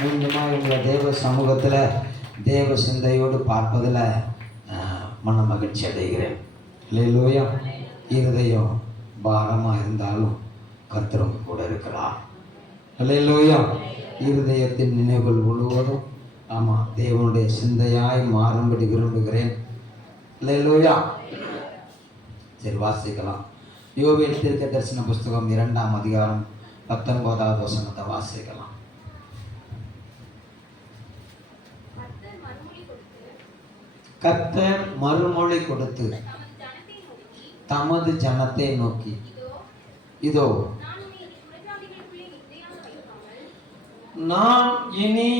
மீண்டுமாக உங்களை தேவ சமூகத்தில் தேவ சிந்தையோடு பார்ப்பதில் மன மகிழ்ச்சி அடைகிறேன். அல்லேலூயா. இருதயம் பாரமாக இருந்தாலும் கர்த்தரும் கூட இருக்கிறார். அல்லேலூயா. இருதயத்தின் நினைவுகள் முழுவதும் தேவனுடைய சிந்தையாய் மாறும்படி விரும்புகிறேன். அல்லேலூயா. சரி, வாசிக்கலாம். யோவேல் தீர்க்க தரிசன புஸ்தகம் 2ஆம் அதிகாரம் 19வது வசனத்தை வாசிக்கலாம். கர்த்தர் மறுமொழி கொடுத்து தமது ஜனத்தை நோக்கி, இதோ நான் இனி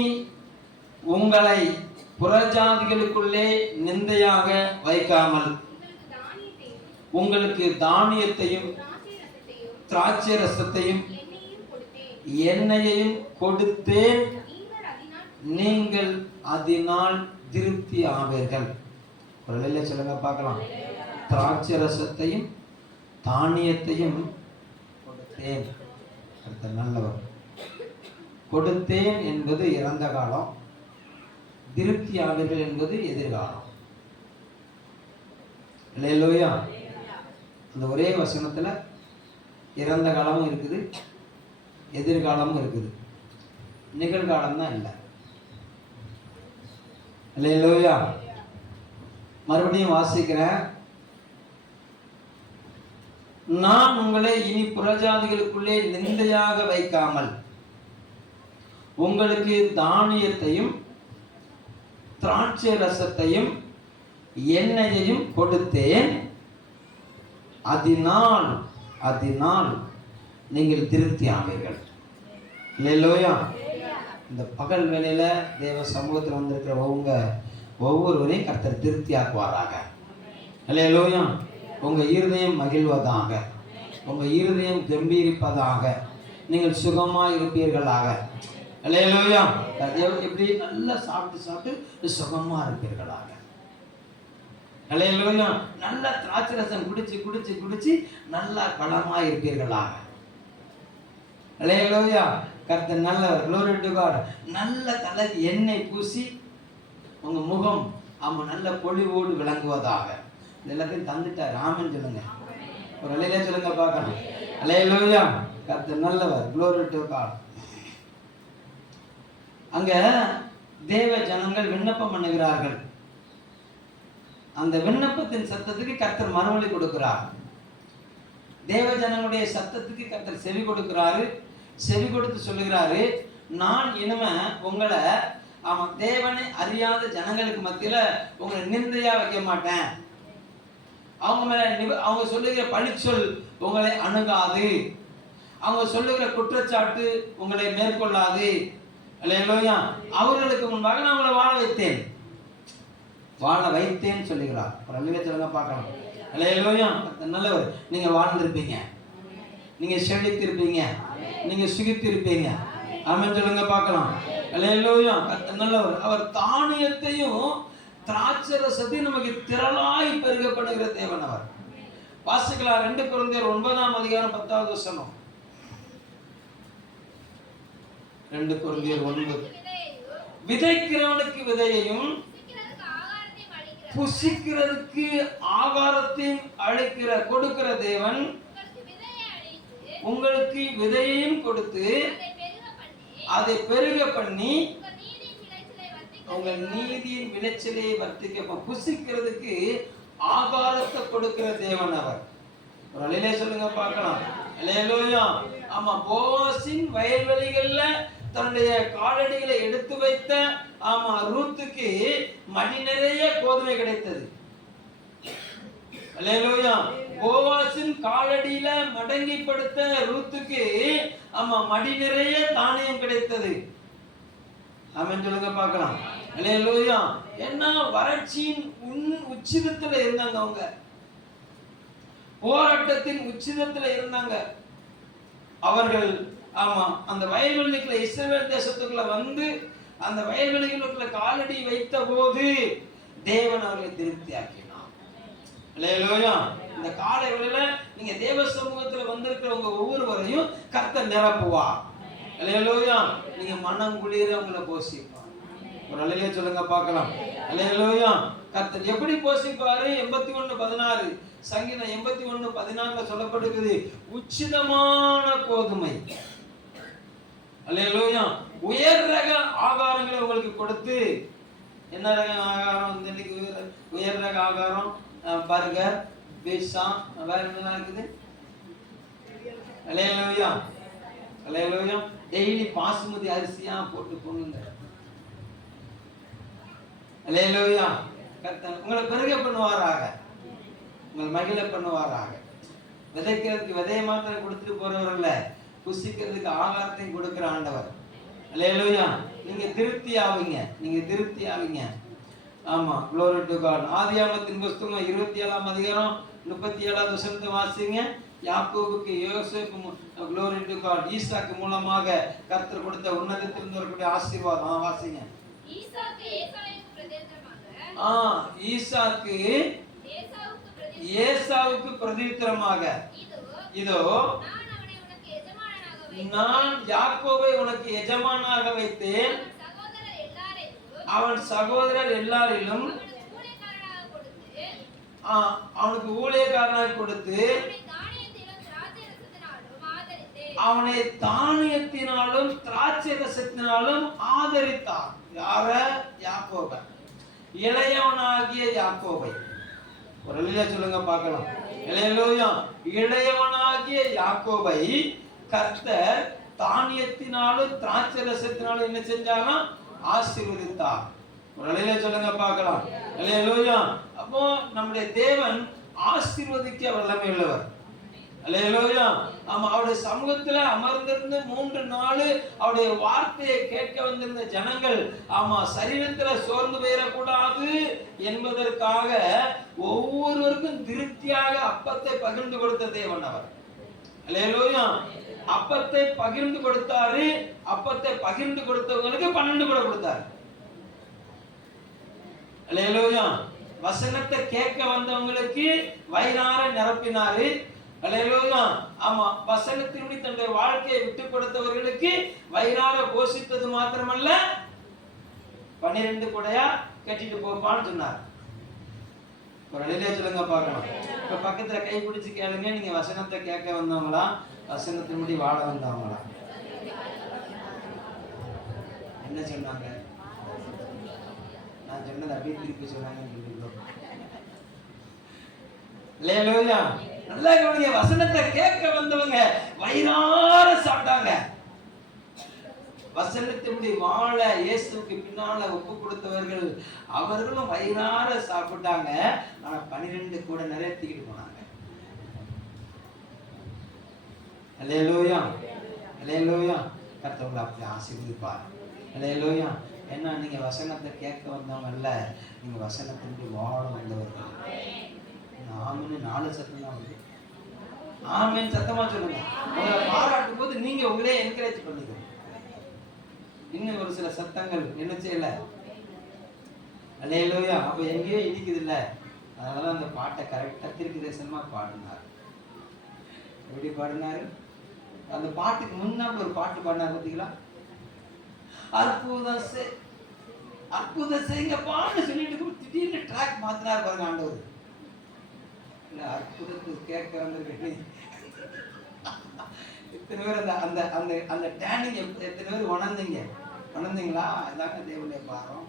உங்களை புறஜாதிகளுக்குள்ளே நிந்தையாக வைக்காமல் உங்களுக்கு தானியத்தையும் திராட்சை ரசத்தையும் எண்ணெயையும் கொடுத்தேன், நீங்கள் அதனால் திருப்தி ஆவீர்கள். ஒரு சொல்லுங்க பார்க்கலாம். திராட்சை ரசத்தையும் தானியத்தையும் கொடுத்தேன். அடுத்த நல்லவர். கொடுத்தேன் என்பது இறந்த காலம், திருப்தி ஆவீர்கள் என்பது எதிர்காலம். அல்லேலூயா. அந்த ஒரே வசனத்துல இறந்த காலமும் இருக்குது, எதிர்காலமும் இருக்குது, நிகழ்காலம் தான் இல்லை. அல்லேலூயா. மறுபடியும் வாசிக்கிறேன். நான் உங்களை இனி புறஜாதிகளுக்குள்ளே நிந்தையாக வைக்காமல் உங்களுக்கு தானியத்தையும் திராட்சை ரசத்தையும் எண்ணெயையும் கொடுத்தேன், அதனால் நீங்கள் திருப்தி ஆவீர்கள். அல்லேலூயா. இந்த பகல் வேளையில தேவ சமூகத்தில் வந்திருக்கிற ஒவ்வொருவரையும் கர்த்தர் திருப்தி ஆக்குவாராக. அல்லேலூயா. உங்க இருதயம் மகிழ்வதாக, உங்க இருதயம் கம்பீரிப்பதாக, நீங்கள் சுகமாக இருப்பீர்களாக. அல்லேலூயா. எப்படி நல்லா சாப்பிட்டு சுகமா இருப்பீர்களாக. அல்லேலூயா. நல்ல திராட்சை ரசம் குடிச்சு நல்லா பலமா இருப்பீர்களாக. அல்லேலூயா. கர்த்தர் நல்லவர். glory to God. நல்ல தலை எண்ணெய் பூசி உங்க முகம் நல்ல பொலிவோடு விளங்குவதாக. எல்லாத்தையும் தந்துட்டார். ஆமென் சொல்லுங்க. ஒரு அல்லேலூயா சொல்லுங்க பார்க்கலாம். அல்லேலூயா. கர்த்தர் நல்லவர். glory to God. அங்க தேவ ஜனங்கள் விண்ணப்பம் பண்ணுகிறார்கள். அந்த விண்ணப்பத்தின் சத்தத்துக்கு கர்த்தர் மறுமொழி கொடுக்கிறார். தேவ ஜனங்களுடைய சத்தத்துக்கு கர்த்தர் செவி கொடுக்கிறாரு. செவி கொடுத்து சொல்லுகிறாரு, நான் இனிமே உங்களை தேவனை அறியாத ஜனங்களுக்கு மத்தியில உங்களை நிந்தையா வைக்க மாட்டேன். அவங்க மேல அவங்க சொல்லுகிற பழிச்சொல் உங்களை அணுகாது. அவங்க சொல்லுகிற குற்றச்சாட்டு உங்களை மேற்கொள்ளாது. அல்லேலூயா. அவர்களுக்கு முன்பாக நான் உங்களை வாழ வைத்தேன் சொல்லுகிறார். ஒரு அல்லேலூயா சொல்லுங்க பார்க்கலாம். அல்லேலூயா. நல்லவர். நீங்க வாழ்ந்திருப்பீங்க, நீங்க செழித்திருப்பீங்க, நீங்க சுகித்திருப்பீங்க. ஆமென் சொல்லுங்க பார்க்கலாம். அல்லேலூயா. நல்லவர். அவர் தானியத்தையும் திராட்சை ரசத்தையும் நமக்கு திரளாய் பெருக பண்ணுகிற தேவன் அவர். வாசிக்கலாம். 2 கொரிந்தியர் 9ஆம் அதிகாரம் 10வது வசனம். 2 கொரிந்தியர் 9. விதைக்கிறவனுக்கு விதையையும் புசிக்கிறதுக்கு ஆகாரத்தையும் கொடுக்கிற தேவன் உங்களுக்கு விதையையும் கொடுத்து அதை பெருக பண்ணி உங்கள் நீதியின் விளைச்சலை வர்த்திக்க. புசிக்கிறதுக்கு ஆகாரத்தை கொடுக்கிற தேவன் அவர். ஒரு அல்லேலூயா சொல்லுங்க பார்க்கலாம். அல்லேலூயா. போவாசின் வயல்வெளிகள்ல தன்னுடைய காலடிகளை எடுத்து வைத்த ரூத்துக்கு மடி நிறைய கோதுமை கிடைத்தது. அல்லேலூயா. போவாசின் காலடியில மடங்கி படுத்த ரூத்துக்கு மடி நிறைய தானியம் கிடைத்தது. ஆமென் சொல்லுங்க பார்க்கலாம். அல்லேலூயா. என்ன வறட்சியின் உச்சிதத்துல இருந்தாங்க, அவங்க போராட்டத்தின் உச்சிதத்துல இருந்தாங்க. அவர்கள் அந்த வயல்வெளிக்குள்ள இஸ்ரவேல் தேசத்துக்குள்ள வந்து அந்த வயல்வெளிகளுக்குள்ள காலடி வைத்த போது தேவன் அவர்களை திருப்தி ஆக்கினார். அல்லேலூயா. இந்த காலை வேளையில நீங்க தேவ சமூகத்துல வந்திருக்கிறவங்க ஒவ்வொருவரையும் கர்த்தர் நிரப்புவார். அல்லேலூயா. நீங்க மனம் குளிர உங்களை போஷிப்பார். ஒரு அல்லேலூயா சொல்லுங்க பார்க்கலாம். அல்லேலூயா. கர்த்தர் எப்படி போஷிப்பாரு? 81:16 சங்கீதம் 81:14 சொல்லப்படுகிறது, உச்சிதமான கோதுமை, அல்லேலூயா, உயர் ரக ஆகாரங்களை உங்களுக்கு கொடுத்து. என்ன ரக ஆகாரம்? இன்னைக்கு உயர் ரக ஆகாரம் பர்கர், பீட்சா, வேற என்ன இருக்குது? அல்லேலூயா, அல்லேலூயா. டெய்லி பாசுமதி அரிசியா போட்டு பொண்ணுங்க. அல்லேலூயா. கர்த்தர் உங்களை பெருக பண்ணுவாராக, உங்களை மகிழ பண்ணுவாராக. விதைக்கிறதுக்கு விதையை மாத்திரம் கொடுத்துட்டு போறவர் இல்ல, புசிக்கிறதுக்கு ஆகாரத்தையும் கொடுக்கிற ஆண்டவர். அல்லேலூயா. நீங்க திருப்தி ஆவீங்க, நீங்க திருப்தி ஆவீங்க. ஆமா, glory to God. ஆதியாகமத்தின் புத்தகம் 27ஆம் அதிகாரம் 37வது வசனத்தை வாசிங்க. யாக்கோபுக்கு யோசேப்பு, glory to God, ஈசாக்கு மூலமாக கர்த்தர் கொடுத்த உன்னதத்திலிருந்து வரக்கூடிய ஆசீர்வாதம் வாசிங்க. ஈசாக்கு ஏசாவுக்கு பிரதியுத்தரமாக, இதோ நான் யாக்கோபை உனக்கு எஜமானாக வைத்தேன், அவன் சகோதரர் எல்லாரிலும் அவனுக்கு ஊழியக்காரனாக கொடுத்து அவனை தானியத்தினாலும் திராட்சை ரசத்தினாலும் ஆதரித்தார். யார? யாக்கோபை, இளையவனாகிய யாக்கோபை. ஒரு அல்லேலூயா சொல்லுங்க பார்க்கலாம். அல்லேலூயா. இளையவனாகிய யாக்கோபை கர்த்தர் தானியத்தினாலும் திராட்சை ரசத்தினாலும் என்ன செஞ்சாரா? ஆசீர்வதித்தார். ஒரு அல்லேலூயா சொல்லுங்க பார்க்கலாம். அல்லேலூயா. அப்போ நம்முடைய தேவன் ஆசீர்வதிக்க வல்லமை உள்ளவர். அல்லேலூயா. ஆமா, அவருடைய சமூகத்துல அமர்ந்திருந்து 3 நாள் அவருடைய வார்த்தையை கேட்க வந்திருந்த ஜனங்கள், ஆமா, சரீரத்துல சோர்ந்து போயிடக்கூடாது என்பதற்காக ஒவ்வொருவருக்கும் திருப்தியாக அப்பத்தை பகிர்ந்து கொடுத்த தேவன் அவர். அல்லேலூயா. அப்பத்தை பகிர்ந்து கொடுத்தாரு. அப்பத்தை பகிர்ந்து கொடுத்தவங்களுக்கு 12 கூட கொடுத்தாரு. அல்லேலூயா. வசனத்தை கேட்க வந்தவங்களுக்கு வயிறார நிரப்பினாரு. அல்லேலூயா. ஆமா, வசனத்தின்படி தன்னுடைய வாழ்க்கையை விட்டு கொடுத்தவர்களுக்கு வயிறார போஷித்தது மாத்திரமல்ல, 12 கூடையா கட்டிட்டு போப்பான்னு சொன்னார். ஒரு அல்லேலூயா சொல்லுங்க பார்க்கலாம். இப்ப பக்கத்துல கை பிடிச்சு கேளுங்க, நீங்க வசனத்தை கேட்க வந்தவங்களா, வசனத்தின்படி வாழ வந்தவங்களா? என்ன சொன்னாங்க? நான் சொன்னது அப்படியே திருப்பி சொன்னாங்க. அல்லேலூயா. நல்லா கவனிங்க, வசனத்தை கேட்க வந்தவங்க வயிறார சாப்பிட்டாங்க. வசனத்தின்படி வாழ இயேசுவுக்கு பின்னால ஒப்பு கொடுத்தவர்கள் அவர்களும் வயிறார சாப்பிட்டாங்க. ஆனா 12 கூட நிறைவேற்றிக்கிட்டு போனாங்க. அல்லேலூயா, அல்லேலூயா. கர்த்தர் அப்படி ஆசீர்வதிப்பார். அல்லேலூயா. ஏன்னா நீங்க வசனத்தை கேட்க வந்தவங்க இல்ல, நீங்க வசனத்தின்படி வாழ வந்தவர்கள். ஆமென் 4 சத்தம் தான் வந்து. ஆமென் சத்தமா சொல்லுங்க. உங்களை பாராட்டும் போது நீங்க உங்களே என்கரேஜ் பண்ணுங்க. இன்னும் ஒரு சில சத்தங்கள் என்ன செய்யல. அல்லேலூயா. அப்ப எங்கேயோ இடிக்குது இல்ல, அதனால அந்த பாட்டை கரெக்டா திருக்கு தேசமா பாடினார். எப்படி பாடினாரு? அந்த பாட்டுக்கு முன்னாடி ஒரு பாட்டு பாடினார் பார்த்தீங்களா? அற்புதம் அற்புதம் செய்யுங்க பாட்டு சொல்லிட்டு திடீர்னு ட்ராக் மாத்தினார் பாருங்க ஆண்டவர். அற்புதத்தை கேட்க வந்து எத்தனை பேர் அந்த அந்த அந்த டேனிங் எத்தனை பேர் உணர்ந்தீங்களா? இதாங்க தேவனுடைய பாரம்,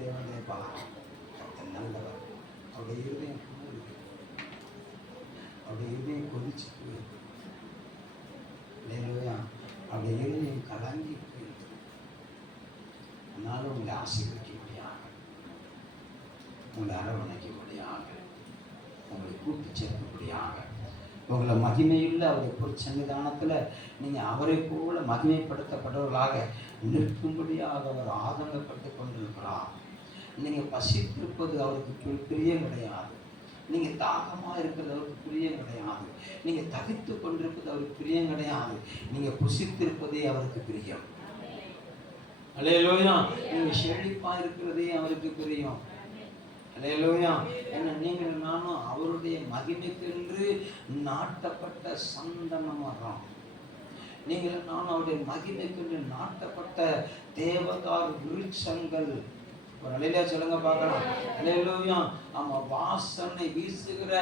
தேவனுடைய பாரம். நல்லவர். அவருடைய இருதயம் கூடுது, அவருடைய இருதயம் கொதிச்சு போயிருக்கு. அவருடைய இருதயம் கலங்கி போயிருக்கு. அதனால உங்களை ஆசீர்வதிக்க முடியாது, உங்களை அரவணைக்க முடியாது, உங்களை கூட்டி சேர்க்கக்கூடியாக, உங்களை மகிமையுள்ள அவருடைய பொற்சன்னிதானத்தில் நீங்கள் அவரை போல மகிமைப்படுத்தப்பட்டவர்களாக நிற்கும்படியாக அவர் ஆதங்கப்பட்டு கொண்டிருக்கிறார். நீங்கள் பசித்திருப்பது அவருக்கு பிரியம் கிடையாது, நீங்கள் தாகமாக இருக்கிறது அவருக்கு பிரியம் கிடையாது, நீங்கள் தவித்து கொண்டிருப்பது அவருக்கு பிரியம் கிடையாது, நீங்கள் புசித்திருப்பதே அவருக்கு பிரியம். அல்லேலூயா. நீங்கள் செழிப்பாக இருக்கிறதே அவருக்கு பிரியம். அல்லேலூயா. என்ன நீங்கள் நானும் அவருடைய மகிமைக்கென்று நாட்டப்பட்ட சந்தன மரம். நீங்கள் நான் அவருடைய மகிமைக்கு நாட்டப்பட்ட தேவதார் விருட்சங்கள். ஒரு அலையில சொல்லுங்க பார்க்கலாம். அல்லேலூயா. ஆமா, வாசனை வீசுகிற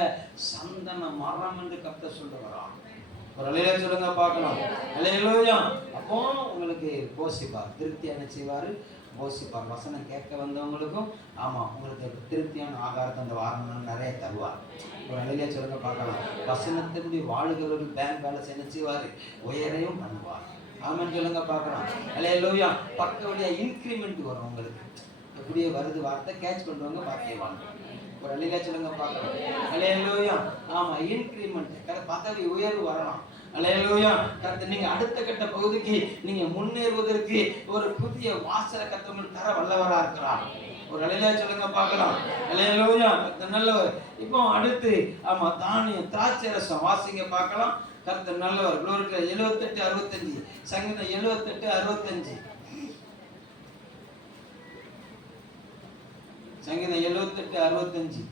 சந்தன மரம் என்று கர்த்தர் சொல்லுகிறார். ஒரு அலையில சொல்லுங்க பார்க்கலாம். அல்லேலூயா. அப்போ உங்களுக்கு போஷிப்பார், திருப்தி என்ன செய்வாரு? போஷிப்பார். வசனம் கேட்க வந்தவங்களுக்கும் ஆமா உங்களுக்கு திருப்தியான ஆகாரத்தை அந்த வாரம் நிறைய தருவார். ஒரு அலையில சொல்லுங்க பார்க்கலாம். வசனத்தினுடைய வாழுகிறவர்கள் பேங்க் பேலன்ஸ் என்ன செய்வாரு? உயரையும் பண்ணுவார். ஆமென் சொல்லுங்க பார்க்கலாம். அல்லேலூயா. பக்க வழியா இன்கிரிமெண்ட் வரும் உங்களுக்கு. எப்படியே வருது வார்த்தை கேட்ச் பண்ணுவாங்க, பாக்கியவாங்க. ஒரு அலையில சொல்லுங்க பார்க்கலாம். அல்லேலூயா. ஆமா, இன்கிரிமெண்ட் பதவி உயர்வு வரலாம். அல்லேலூயா. நீங்க அடுத்த கட்ட பகுதிக்கு நீங்க முன்னேறுவதற்கு ஒரு புதிய வாசலை கர்த்தர் தர வல்லவரா இருக்கிறார். ஒரு அலையில சொல்லுங்க பார்க்கலாம். அல்லேலூயா. நல்லவர். இப்போ அடுத்து ஆமா தானியம் திராட்சை ரசம் வாசிங்க பார்க்கலாம். கர்த்தர் நல்லவர். glory 78:65 சங்கீதம் 78:65 சங்கீதம் 78:65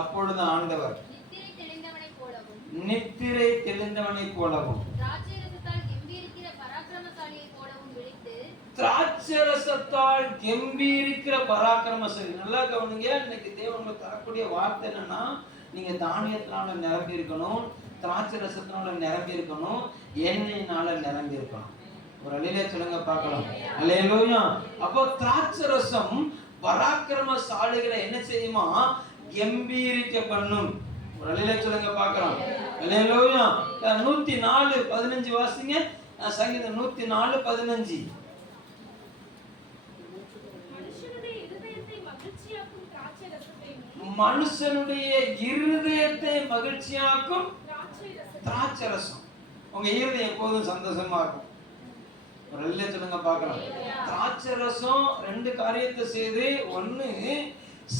அப்பொழுது ஆண்டவர் நித்திரை தெளிந்தவனைப் போலவும் திராட்சை ரசத்தால் கெம்பீரிக்கிற பராக்கிரமசாலி. நல்லா கவனிங்க. இன்னைக்கு தேவன் தரக்கூடிய வார்த்தை என்னன்னா, நீங்க தானியத்தினால நிரம்பி இருக்கணும், திராட்சை ரசத்தினால நிரம்பி இருக்கணும், எண்ணெயினால நிரம்பி இருக்கணும். ஒரு அலையில சொல்லுங்க பார்க்கலாம். அல்லேலூயா. அப்போ திராட்சை ரசம் பராக்கிரமசாலிகளை என்ன செய்யுமா? கம்பீரிக்க பண்ணும். ஒரு அலையில சொல்லுங்க பார்க்கலாம். அல்லேலூயா. 104:15 வாசிங்க. சங்கீதம் 104:15 மனுஷனுடைய இருதயத்தை மகிழ்ச்சியாக்கும் திராட்சை ரசம். உங்க இருதயம் எப்போதும் சந்தோஷமா இருக்கும். ஒரு அலையில சொல்லுங்க பார்க்கலாம். திராட்சை ரசம் ரெண்டு காரியத்தை செய்து, ஒண்ணு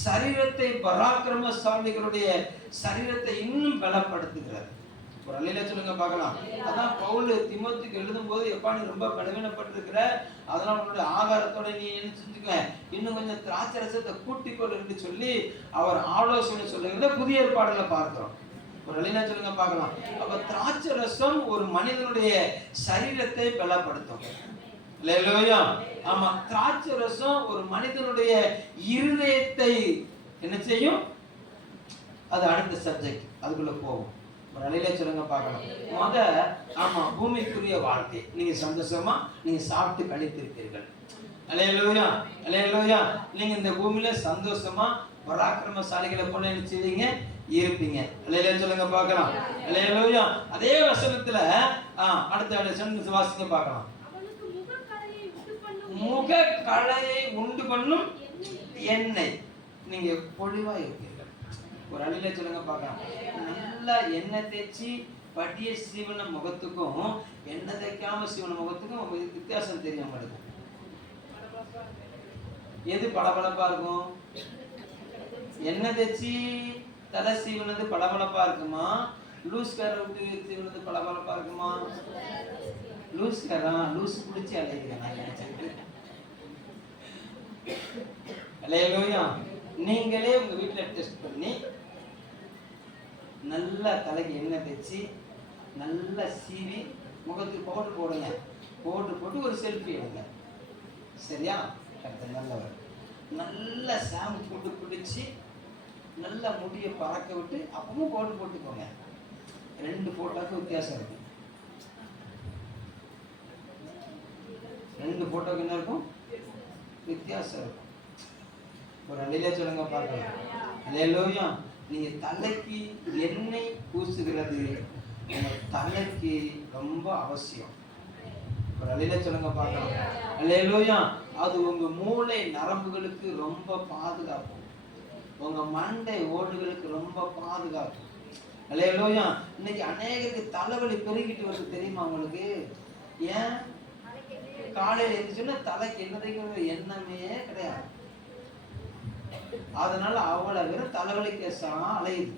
சரீரத்தை பராக்கிரமசாலிகளுடைய சரீரத்தை இன்னும் பலப்படுத்துகிறது. ஒரு அலையில சொல்லுங்க பார்க்கலாம். அதான் பவுல் தீமோத்தேயுக்கு எழுதும் போது, எப்பா நீ ரொம்ப பலவீனப்பட்டிருக்கிற, அதனால உன்னுடைய ஆகாரத்தோட நீ என்ன செஞ்சுக்க, இன்னும் கொஞ்சம் திராட்சை ரசத்தை கூட்டிக்கொள் என்று சொல்லி அவர் ஆலோசனை சொல்லுகிறத புதிய ஏற்பாடுல பார்க்கிறோம். ஒரு அலையில சொல்லுங்க பார்க்கலாம். அப்ப திராட்சை ரசம் ஒரு மனிதனுடைய சரீரத்தை பலப்படுத்தும். அல்லேலூயா. ஆமா, திராட்சை ரசம் ஒரு மனிதனுடைய இருதயத்தை என்ன செய்யும்? அது அடுத்த சப்ஜெக்ட், அதுக்குள்ள போகும். ஒரு அலையில சொல்லுங்க பார்க்கலாம். ஆமா, பூமிக்குரிய வாழ்க்கை நீங்க சந்தோஷமா நீங்க சாப்பிட்டு கழித்திருப்பீர்கள். அல்லேலூயா. அல்லேலூயா. நீங்க இந்த பூமியில சந்தோஷமா பராக்கிரமசாலிகளை போல என்ன செய்வீங்க? இருப்பீங்க. அல்லேலூயா சொல்லுங்க பார்க்கலாம். அல்லேலூயா. அதே வசனத்துல அடுத்த சென்டென்ஸ் வாசிங்க பார்க்கலாம். முக களையை உண்டு பண்ணும் எண்ணெய். நீங்க பொலிவா இருப்பீர்கள். ஒரு அலையில சொல்லுங்க பார்க்கலாம். நல்லா எண்ணெய் தேய்ச்சி படிய சீவன முகத்துக்கும் எண்ணெய் தேய்க்காம சீவன முகத்துக்கும் வித்தியாசம் தெரியும் உங்களுக்கு. எது பளபளப்பா இருக்கும்? எண்ணெய் தேய்ச்சி தலை சீவனது பளபளப்பா இருக்குமா? லூஸ் கார விட்டு சீவனது பளபளப்பா இருக்குமா? லூஸ் காரா லூஸ் பிடிச்சி அலையுங்க. நான் நினைச்சேன். அல்லேலூயா. நீங்களே உங்க வீட்டுல டெஸ்ட் பண்ணி நல்லா தலைக்கு எண்ணெய் தேய்ச்சி நல்லா சீவி முகத்துக்கு பவுடர் போடுங்க. பவுடர் போட்டு ஒரு செல்ஃபி எடுங்க. சரியா? நல்லவர். நல்ல ஷாம்பு போட்டு பிடிச்சி நல்லா முடியை பறக்க விட்டு அப்பவும் பவுடர் போட்டுக்கோங்க. 2 போட்டோக்கு வித்தியாசம் இருக்கு. 2 போட்டோக்கு என்ன இருக்கும்? வித்தியாசம் இருக்கும். ஒரு அலையில சொல்லுங்க பார்க்கலாம். அல்லேலூயா. நீங்க தலைக்கு எண்ணெய் பூசுகிறது உங்க தலைக்கு ரொம்ப அவசியம். ஒரு அலையில சொல்லுங்க பார்க்கலாம். அல்லேலூயா. அது உங்க மூளை நரம்புகளுக்கு ரொம்ப பாதுகாப்பு. உங்க மண்டை ஓடுகளுக்கு ரொம்ப பாதுகாப்பு. அல்லேலூயா. இன்னைக்கு அநேகருக்கு தலைவலி பெருகிட்டு வருது தெரியுமா உங்களுக்கு? ஏன்? காலையில எழுந்துச்சுன்னா தலைக்கு என்னதைங்கிற எண்ணமே கிடையாது. அதனால அவளை வெறும் தலைவலி கேசா அலையுது.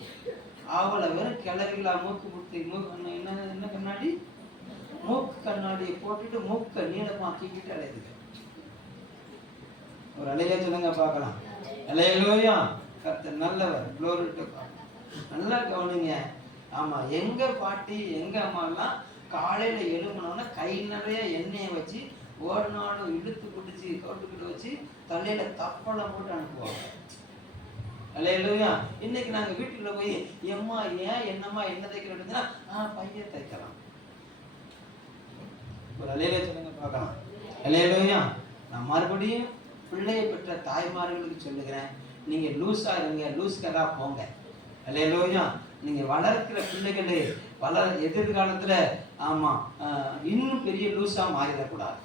அவளை வெறும் கிளறிகளா மூக்கு முட்டி என்ன கண்ணாடி மூக்கு கண்ணாடியை போட்டுட்டு மூக்க நீளமாக்கிக்கிட்டு அலையுது. ஒரு அலையில சொல்லுங்க பார்க்கலாம். அல்லேலூயா. கர்த்தர் நல்லவர். glory to God. நல்லா கவனிங்க. ஆமா, எங்க பாட்டி எங்க அம்மா எல்லாம் காலையில எழும்பினோன்னா கை நிறைய எண்ணெயை வச்சு ஒரு நாளும் இழுத்து பிடிச்சி கோட்டுக்கிட்டு வச்சு தலையில தப்பெல்லாம் போட்டு அனுப்புவாங்க. அல்லேலூயா. இன்னைக்கு நாங்க வீட்டுக்குள்ள போய் எம்மா ஏன் என்னம்மா என்ன தைக்கிறோம்னா பையன் தைக்கலாம். ஒரு அல்லேலூயா சொல்லுங்க பார்க்கலாம். அல்லேலூயா. நான் மறுபடியும் பிள்ளையை பெற்ற தாய்மார்களுக்கு சொல்லுகிறேன், நீங்க லூஸா இருங்க, லூஸ்கரா போங்க. அல்லேலூயா. நீங்க வளர்க்கிற பிள்ளைகளே எதிர்காலத்துல இன்னும் பெரிய லூஸா மாறிடக்கூடாது.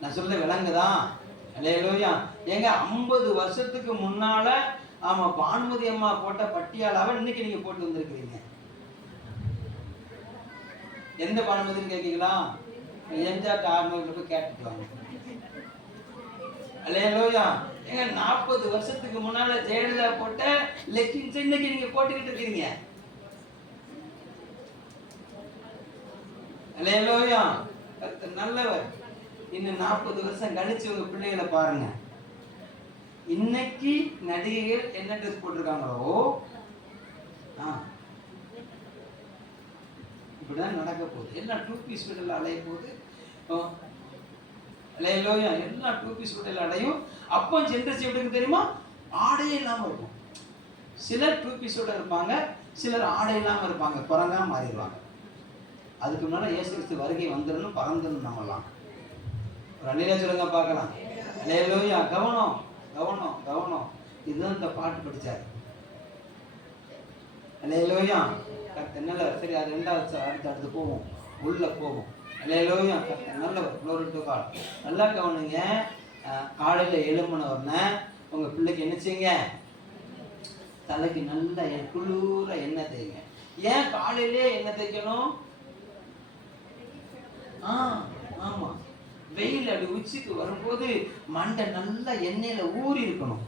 நான் சொல்ல விளங்குதா? அல்லேலூயா. ஏங்க 50 வருஷத்துக்கு முன்னால பானுமதி அம்மா போட்ட பட்டியாலாவை இன்னைக்கு நீங்க போட்டு வந்திருக்கிறீங்க. எந்த பானுமதின்னு கேட்கீங்களா? எம்ஜிஆர் ஆர்மோல போய் கேட்டுட்டு வாங்க. அல்லேலூயா. ஏங்க 40 வருஷத்துக்கு முன்னால ஜெயலலிதா போட்ட லெக்கின்ஸ் இன்னைக்கு நீங்க போட்டுக்கிட்டு இருக்கீங்க. அல்லேலூயா. நல்லவர். இன்னும் 40 வருஷம் கழிச்சு உங்க பிள்ளைகளை பாருங்க. இன்னைக்கு நடிகைகள் என்ன ட்ரெஸ் போட்டிருக்காங்களோ இப்படிதான் நடக்க போகுது. எல்லாம் 2 பீஸ் வீட்டில் அலைய போகுது. அல்லேலூயா. எல்லாம் 2 பீஸ் வீட்டில் அடையும். அப்போ ஜென்ரேஷன் எப்படி தெரியுமா? ஆடையே இல்லாம இருக்கும். சிலர் 2 பீஸோட இருப்பாங்க, சிலர் ஆடை இல்லாம இருப்பாங்க, குரங்கா மாறிடுவாங்க. அதுக்கு முன்னால இயேசு கிறிஸ்து வருகை வந்துடணும், பறந்துடணும். நம்மலாம் ஒரு அல்லேலூயா சொல்லுங்க பார்க்கலாம். அல்லேலூயா. கவனம் கவனம் கவனம். இதுதான் இந்த பாட்டு படிச்சாரு. அல்லேலூயா. நல்லவர். சரி, அது 2வது அடுத்து போவோம், உள்ள போவோம். அல்லேலூயா. நல்லவர். Glory to God. நல்லா கவனிங்க. காலையில எழும்பினவர்னே உங்க பிள்ளைக்கு என்ன செய்யுங்க? தலைக்கு நல்ல குளிர எண்ணெய் தேய்ங்க. ஏன் காலையிலே எண்ணெய் தேய்க்கணும்? ஆமா, வெயில் அடி உச்சிக்கு வரும்போது மண்டை நல்லா எண்ணெயில ஊறி இருக்கணும்.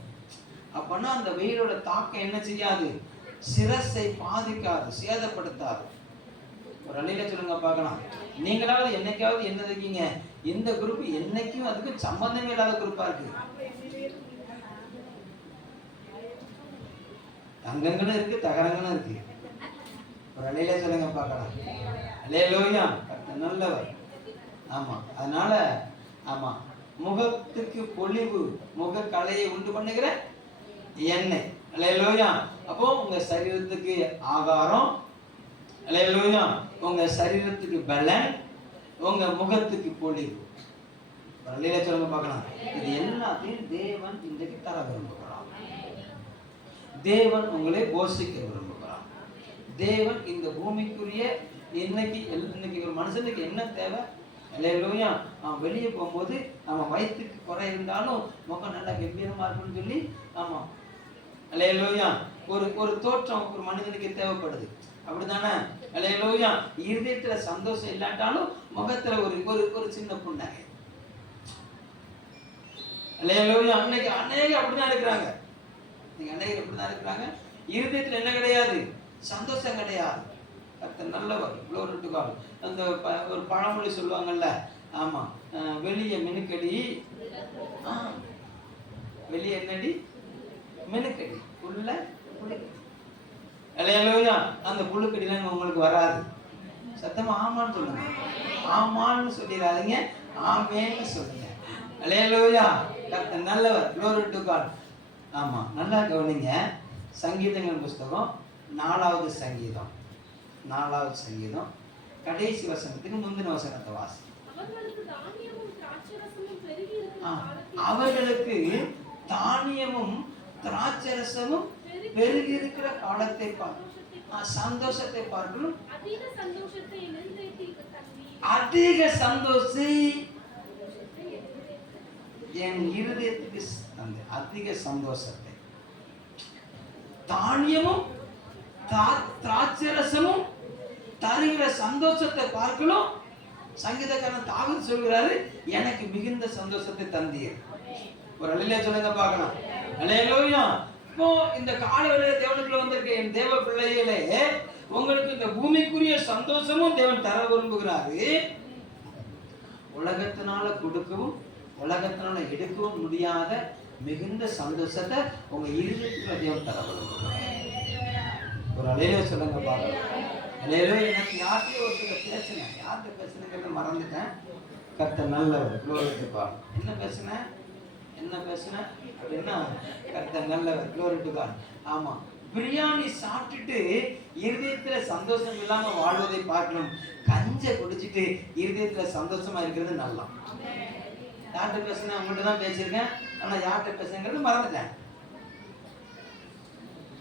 அப்பனா அந்த வெயிலோட தாக்கம் என்ன செய்யாது? சிரசை பாதிக்காது, சேதப்படுத்தாது. ஒரு அல்லேலூயா சொல்லுங்க பார்க்கலாம். நீங்களாவது என்னைக்காவது என்ன இருக்கீங்க? இந்த குரூப் என்னைக்கும் அதுக்கு சம்பந்தமே இல்லாத குரூப்பா இருக்கு. தங்கங்களும் இருக்கு, தகரங்களும் இருக்கு. ஒரு அல்லேலூயா சொல்லுங்க பார்க்கலாம். அல்லேலூயா. நல்லவர். அதனால முகத்துக்கு பொலிவு, முக கலையை உண்டு பண்ணுகிற எண்ணெய். அல்லேலூயா. அப்போ உங்க சரீரத்துக்கு ஆகாரம். அல்லேலூயா. உங்க சரீரத்துக்கு பலன், உங்க முகத்துக்கு பொலிவு. அல்லேலூயா சொல்லுங்க பார்க்கலாம். இது எல்லாத்தையும் தேவன் இன்றைக்கு தர விரும்புகிறார். தேவன் உங்களை போஷிக்க விரும்புகிறார். தேவன் இந்த பூமிக்குரிய இன்னைக்கு ஒரு மனுஷனுக்கு என்ன தேவை? அல்லேலூயா. வெளியே போகும்போது நம்ம வயிற்றுக்கு குறை இருந்தாலும் முகம் நல்லா கம்பீரமா இருக்குன்னு சொல்லி அல்லேலூயா. ஒரு தோற்றம் ஒரு மனிதனுக்கு தேவைப்படுது. அப்படிதானே? அல்லேலூயா. இருதயத்துல சந்தோஷம் இல்லாட்டாலும் முகத்துல ஒரு சின்ன புன்னகை. அல்லேலூயா. அன்னைக்கு அநேக அப்படிதான் இருக்கிறாங்க. அநேகர் அப்படிதான் இருக்கிறாங்க. இருதயத்துல என்ன கிடையாது? சந்தோஷம் கிடையாது. நல்லவர். Glory to God. அந்த ஒரு பழமொழி சொல்லுவாங்கல்ல, வெளியே மினுக்கடி, வெளியே என்னடி மினுக்கடி, உள்ள புழுக்கடி. அல்லேலூயா. அந்த புழுக்கடிலாம் உங்களுக்கு வராது. சத்தமா ஆமான்னு சொல்லுங்க. ஆமான்னு சொல்லிடாதீங்க, ஆமேன்னு சொல்லுங்க. அல்லேலூயா. நல்லவர். Glory to God. நல்லா கவனிங்க. சங்கீதங்கள் புஸ்தகம் 4வது சங்கீதம், 4வது சங்கீதம் கடைசி வசனத்துக்கு முந்தின வசனத்தை வாசி. அவர்களுக்கு தானியமும் திராட்சரசமும் பெருகி இருக்கிற காலத்தை சந்தோஷத்தை பார்க்கணும். அதிக சந்தோஷத்தை என் இருதயத்துக்கு அதிக சந்தோஷத்தை, தானியமும் திராட்சரசமும் தருகிற சந்தோஷத்தை பார்க்கணும். சங்கீதக்காரன் தாவீது சொல்கிறாரு, எனக்கு மிகுந்த சந்தோஷத்தை தந்தீர். ஒரு அல்லேலூயா சொல்லுங்க பார்க்கலாம். அல்லேலூயா. இப்போ இந்த காலையில தேவனுக்குள்ள வந்திருக்க என் தேவ பிள்ளைகளே, உங்களுக்கு இந்த பூமிக்குரிய சந்தோஷமும் தேவன் தர விரும்புகிறாரு. உலகத்தினால கொடுக்கவும் உலகத்தினால எடுக்கவும் முடியாத மிகுந்த சந்தோஷத்தை உங்க இருதயத்துக்குள்ள தேவன் தர விரும்புகிறார். ஒரு அல்லேலூயா சொல்லுங்க பார்க்கலாம். எனக்கு யார்கிட்டயும் ஒருத்தர் பேசுனேன், யார்கிட்ட பேசுனேங்கிறத மறந்துட்டேன். கர்த்தர் நல்லவர். glory to God. என்ன பேசுனேன் அப்படின்னா கர்த்தர் நல்லவர். glory to God. ஆமா, பிரியாணி சாப்பிட்டுட்டு இருதயத்துல சந்தோஷம் இல்லாம வாழ்வதை பார்க்கணும். கஞ்சை குடிச்சிட்டு இருதயத்துல சந்தோஷமா இருக்கிறது நல்லா. யார்கிட்ட பேசுனேன்? உங்கள்கிட்ட தான் பேசியிருக்கேன், ஆனா யார்கிட்ட பேசுங்கிறது மறந்துட்டேன்.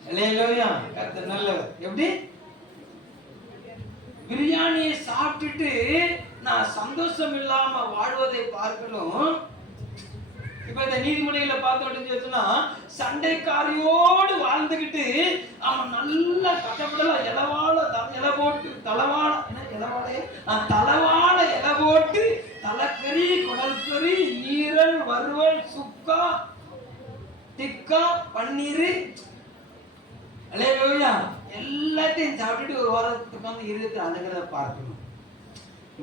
அல்லேலூயா. கர்த்தர் நல்லவர். எப்படி? பிரியாணியை சாப்பிட்டுட்டு நான் சந்தோஷம் இல்லாம வாழ்வதை பார்க்கணும். இப்ப இந்த நீதிமொழிகளை பார்த்தோம்னா சண்டைக்காரியோடு வாழ்ந்துகிட்டு அவன் நல்ல கட்டப்படலாம் இலை போட்டு தலவாழ இலை போட்டு தலைக்கறி, குடல் கறி, ஈரல், வறுவல், சுக்கா, டிக்கா, பன்னீர், அல்லேலூயா, எல்லாத்தையும் சாப்பிட்டுட்டு ஒரு வாரத்துக்கு வந்து இருபத்தி அணுகிறத பார்க்கணும்.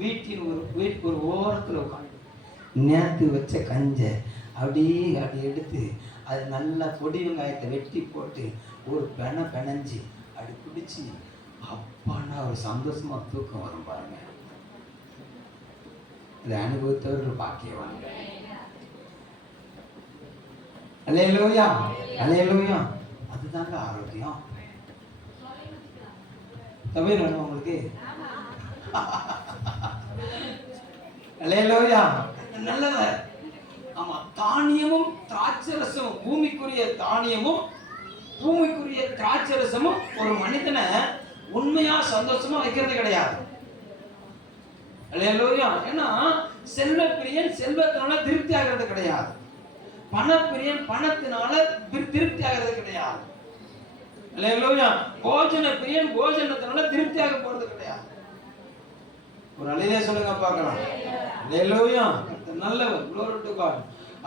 வீட்டின் ஒரு ஓரத்தில் உட்காந்து நேற்று வச்ச கஞ்சை அப்படி எடுத்து அது நல்லா பொடி வெங்காயத்தை வெட்டி போட்டு ஒரு பெனஞ்சு அப்படி குடிச்சு அப்பான்னா ஒரு சந்தோஷமா தூக்கம் வரும் பாருங்க. இதை அனுபவித்தவர்கள் பாக்கியவாங்க. அல்லேலூயா, அல்லேலூயா. அதுதாங்க ஆரோக்கியம். தமிழ் வேணும் உங்களுக்கு? அல்லேலூயா, நல்லவர். ஆமா, தானியமும் திராட்சரசமும், பூமிக்குரிய தானியமும் பூமிக்குரிய திராட்சரசமும் ஒரு மனிதனை உண்மையா சந்தோஷமா வைக்கிறது கிடையாது. அல்லேலூயா. ஏன்னா செல்வப்பிரியன் செல்வத்தினால திருப்தி ஆகிறது கிடையாது, பணப்பிரியன் பணத்தினால திருப்தி ஆகிறது கிடையாது. அல்லேலூயா. போஜன பிரியன் போஜனத்தினால திருப்தியாக போறது கிடையாது. ஒரு அலையிலே சொல்லுங்க பார்க்கலாம். அல்லேலூயா. நல்லவர். glory to God.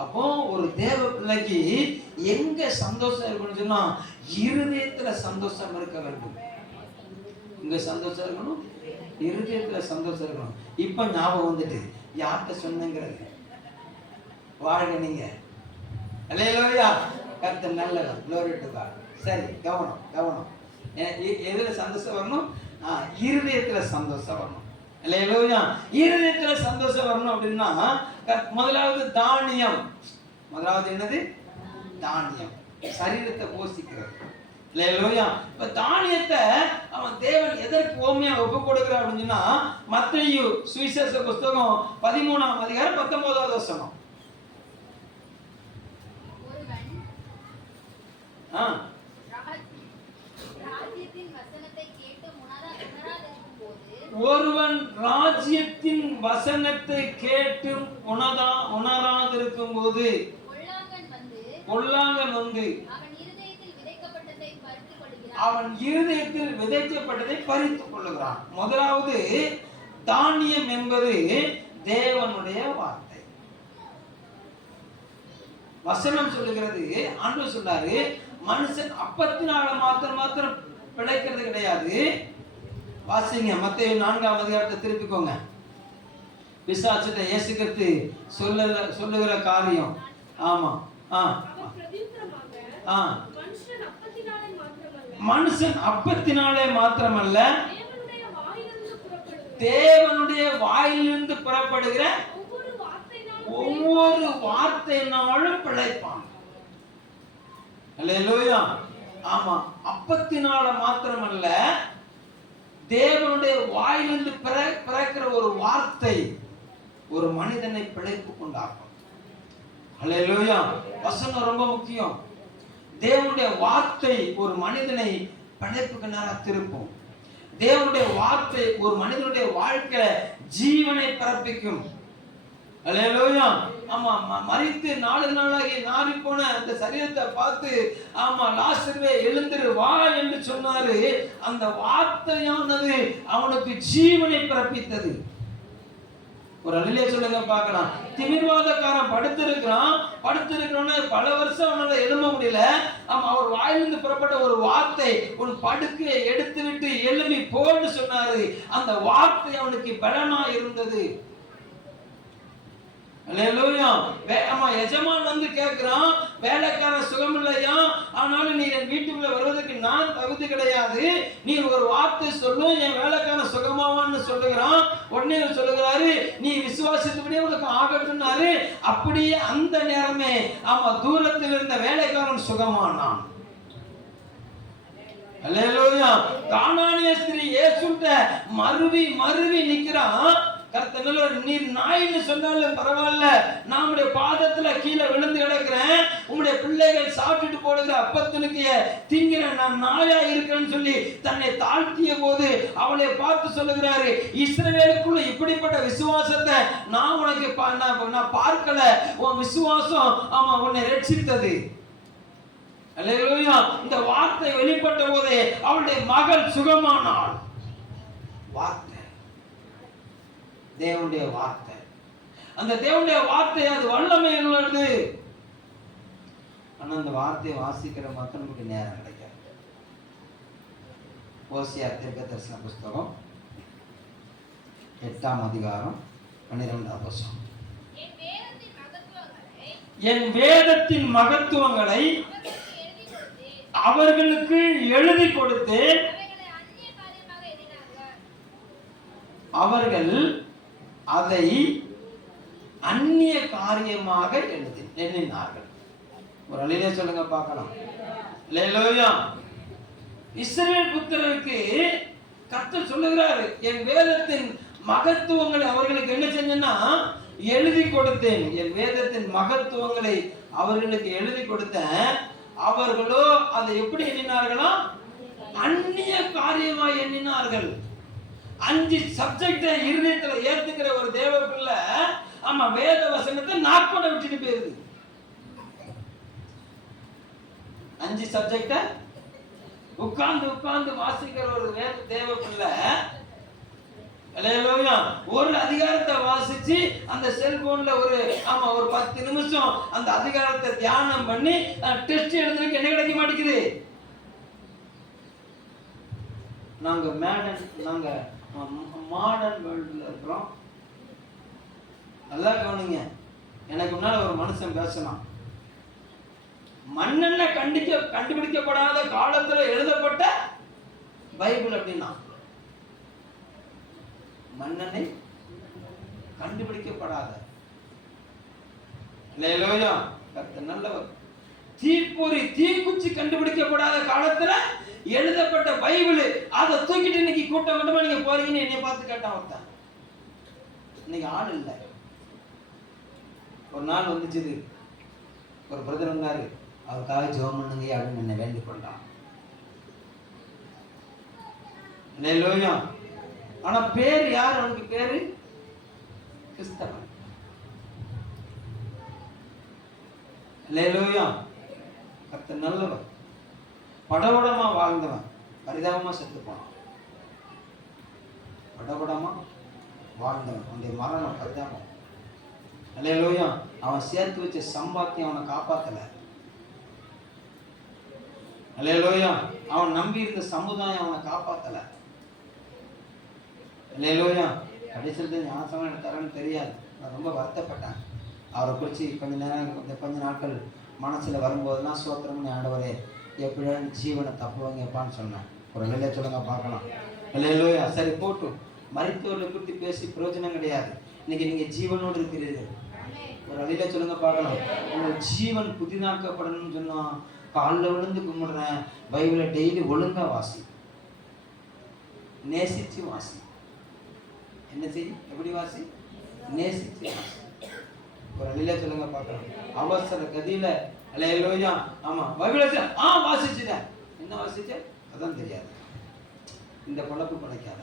அப்போ ஒரு தேவ பிள்ளைக்கு எங்க சந்தோஷம் இருக்கணும்னு சொன்னா இருதயத்துல சந்தோஷம் இருக்க வேண்டும். இங்க சந்தோஷம் இருக்கணும், இருதயத்துல சந்தோஷம் இருக்கணும். இப்ப ஞாபகம் வந்துட்டு யார்கிட்ட சொன்னங்கிறது வாழ்க நீங்க. அல்லேலூயா. கர்த்தர் நல்லவர். glory to God. சரி, கவனம். எதுல சந்தோஷம் வரணும்? இருதயத்துல சந்தோஷம் வரணும். அல்லேலூயா. இருதயத்துல சந்தோஷம் வரணும் அப்படின்னா முதலாவது தானியம். முதலாவது என்னது? தானியம். சரீரத்தை போஷிக்கிறது. அல்லேலூயா. இப்ப தானியத்தை அவன் தேவன் எதற்கு ஓமையா ஒப்பு கொடுக்கிறார் அப்படின்னு சொன்னா மத்தேயு சுவிசேஷ புஸ்தகம் 13ஆம் அதிகாரம் 19வது வசனம். ஒருவன் ராஜ்யத்தின் வசனத்தை கேட்டு உணராதிருக்கும் போது பொல்லாங்கன் வந்து அவன் இருதயத்தில் விதைக்கப்பட்டதை பறித்துக் கொள்ளுகிறான். முதலாவது தானியம் என்பது தேவனுடைய வார்த்தை. வசனம் சொல்லுகிறது, ஆண்டவர் சொல்றாரு, மனுஷன் அப்பத்தினால மாத்திரம் பிழைக்கிறது கிடையாது. வாசிங்க மத்தேயு 4ஆம் அதிகாரத்தை திருப்பிக்கோங்க. பிசாசுட்ட இயேசு கிறிஸ்து சொல்லுகிற காரியம். ஆமா. மனுஷன் அப்பத்தினாலே மாத்திரமல்ல தேவனுடைய வாயிலிருந்து புறப்படுகிற ஒவ்வொரு வார்த்தையினாலும் பிழைப்பான். அல்லேலூயா. ஆமா, அப்பத்தினால மாத்திரமல்ல தேவனுடைய வாயிலிருந்து பிறக்கிற ஒரு வார்த்தை ஒரு மனிதனை பிழைப்பு கொண்டாக்கும். அல்லேலூயா. வசனம் ரொம்ப முக்கியம். தேவனுடைய வார்த்தை ஒரு மனிதனை பிழைப்புக்கு நேரா திருப்பும். தேவனுடைய வார்த்தை ஒரு மனிதனுடைய வாழ்க்கையில ஜீவனை பிறப்பிக்கும். அல்லேலூயா. ஆமா, மரித்து 4 நாளாகி நாறி போன அந்த சரீரத்தை பார்த்து ஆமா லாசருவே எழுந்திரு வா என்று சொன்னாரு. அந்த வார்த்தையானது அவனுக்கு ஜீவனை பிறப்பித்தது. ஒரு அழிலே சொல்லுங்க பார்க்கலாம். திமிர்வாதக்காரன் படுத்திருக்கிறான்னு பல வருஷம் அவனால எழும்ப முடியல. ஆமா, அவர் வாயிலிருந்து புறப்பட்ட ஒரு வார்த்தை, உன் படுக்கையை எடுத்து விட்டு எழும்பி போன்னு சொன்னாரு. அந்த வார்த்தை அவனுக்கு பலனா இருந்தது. அல்லேலூயா. ஆமா, எஜமான் வந்து கேட்கிறான், வேலைக்காரன் சுகம் இல்லையா, ஆனாலும் நீ என் வீட்டுக்குள்ள வருவதற்கு நான் தகுதி கிடையாது, நீ ஒரு வார்த்தை சொல்லு, என் வேலைக்காரன் சுகமாவான்னு சொல்லுகிறான். உடனே சொல்லுகிறாரு, நீ விசுவாசித்தபடியே உனக்கு ஆகட்டும்னாரு. அப்படியே அந்த நேரமே ஆமா தூரத்தில் இருந்த வேலைக்காரன் சுகமானான். அல்லேலூயா. கானானிய ஸ்திரீ இயேசுட்ட மருவி மருவி நிக்கிறான். கர்த்தனல்ல, நீர் நாயின்னு சொன்னாலும் பரவாயில்ல, நான் உம்முடைய பாதத்துல கீழே விழுந்து கிடக்கிறேன், உம்முடைய பிள்ளைகள் சாப்பிட்டுட்டு போடுகிற அப்பத்தினுக்கு திங்கிற நான் நாயா இருக்கிறேன்னு சொல்லி தன்னை தாழ்த்திய போது அவளை பார்த்து சொல்லுகிறாரு, இஸ்ரவேலுக்குள்ள இப்படிப்பட்ட விசுவாசத்தை நான் உனக்கு நான் பார்க்கல, உன் விசுவாசம் ஆமா உன்னை ரட்சித்தது. அல்லேலூயா. இந்த வார்த்தை வெளிப்பட்ட போதே அவளுடைய மகள் சுகமானாள். வார்த்தை, தேவனுடைய வார்த்தை, அந்த தேவனுடைய வார்த்தை அது வல்லமை உள்ளது. ஆனா அந்த வார்த்தையை வாசிக்கிற மக்களுக்கு நேரம் கிடைக்காது. ஓசியா தீர்க்கதரிசன புஸ்தகம் 8ஆம் அதிகாரம் 12ஆம் வசனம். என் வேதத்தின் மகத்துவங்களை அவர்களுக்கு எழுதி கொடுத்தேன், அவர்கள் அதை அந்நிய காரியமாக எண்ணினார்கள். ஒரு அழிலே சொல்லுங்க பார்க்கலாம். அல்லேலூயா. இஸ்ரவேல் புத்திரருக்கு கர்த்தர் சொல்லுகிறாரு, என் வேதத்தின் மகத்துவங்களை அவர்களுக்கு என்ன செஞ்சேன்னா எழுதி கொடுத்தேன். என் வேதத்தின் மகத்துவங்களை அவர்களுக்கு எழுதி கொடுத்தேன். அவர்களோ அதை எப்படி எண்ணினார்களா? அந்நிய காரியமாக எண்ணினார்கள். 5 சப்ஜெக்டை இருதயத்துல ஏத்துக்கிற ஒரு தேவ பிள்ளை ஆமா வேத வசனத்தை நாக்கோட விட்டுட்டு போயிருது. 5 சப்ஜெக்ட உட்கார்ந்து வாசிக்கிற ஒரு தேவ பிள்ளை அல்லேலூயா ஒரு அதிகாரத்தை வாசிச்சு அந்த செல்போன்ல ஒரு 10 நிமிஷம் அந்த அதிகாரத்தை தியானம் பண்ணி டெஸ்ட் எழுதுறதுக்கு என்ன கிடைக்க மாட்டேங்குது. நாங்க மாடர்ன் வேர்ல்ட்ல இருக்கிறோம். நல்லா கவனிங்க. எனக்கு முன்னால ஒரு மனுஷன் பேசலாம், மண்ணெண்ண கண்டுபிடிக்கப்படாத காலத்துல எழுதப்பட்ட பைபிள் அப்படின்னா மண்ணெண்ணை கண்டுபிடிக்கப்படாத அல்லேலூயா கர்த்தர் நல்லவர். தீப்பொறி தீக்குச்சி கண்டுபிடிக்கப்படாத காலத்துல எழுதப்பட்ட பைபிள், அதை தூக்கிட்டு இன்னைக்கு கூட்டம் மட்டுமா நீங்க போறீங்கன்னு என்னை பார்த்து கேட்டான் ஒருத்தன். இன்னைக்கு ஆள் இல்லை. ஒரு நாள் வந்துச்சு, ஒரு பிரதர் வந்தாரு, அவருக்காக ஜெபம் பண்ணுங்க அப்படின்னு என்னை வேண்டிக் கொண்டான். அல்லேலூயா. ஆனா பேர் யார்? அவனுக்கு பேரு கிறிஸ்தவன். அல்லேலூயா. கர்த்தர் நல்லவர். படபடமா வாழ்ந்தவன் பரிதாபமா செத்து போனான். படபடமா வாழ்ந்தவன், அவனுடைய மரணம் பரிதாபம். அல்லேலூயா. அவன் சேர்த்து வச்ச சம்பாத்தியம் அவனை காப்பாத்தல. அல்லேலூயா. அவன் நம்பி இருந்த சமுதாயம் அவனை காப்பாத்தல. அல்லேலூயா. கடைசியில் ஞானசனம் எடுத்தாரன்னு தெரியாது. நான் ரொம்ப வருத்தப்பட்டேன். அவரை குறித்து கொஞ்ச நாட்கள் மனசில் வரும்போதுலாம் சோத்திரம்னு ஆண்டவரே எப்படியா ஜீவனை தப்புவாங்கப்பான்னு சொன்னேன். ஒரு நிலையை சொல்லுங்க பார்க்கலாம். அல்லேலூயா. சரி போட்டும், மருத்துவர்களை குறித்து பேசி பிரயோஜனம் கிடையாது. இன்னைக்கு நீங்க ஜீவனோடு இருக்கிறீர்கள். ஒரு அழில சொல்லுங்க பார்க்கலாம். உங்க ஜீவன் புதிதாக்கப்படணும்னு சொன்னா காலில் விழுந்து கும்பிடுறேன், பைபிளை டெய்லி ஒழுங்கா வாசி, நேசிச்சு வாசி. என்ன செய்? எப்படி வாசி? நேசிச்சு வாசி. ஒரு அழில சொல்லுங்க பார்க்கலாம். அவசர கதியில அல்லேலூயா ஆமா பைபிளை வாசிச்சுட்டேன், என்ன வாசிச்ச அதான் தெரியாது. இந்த பொழப்பு படைக்காத.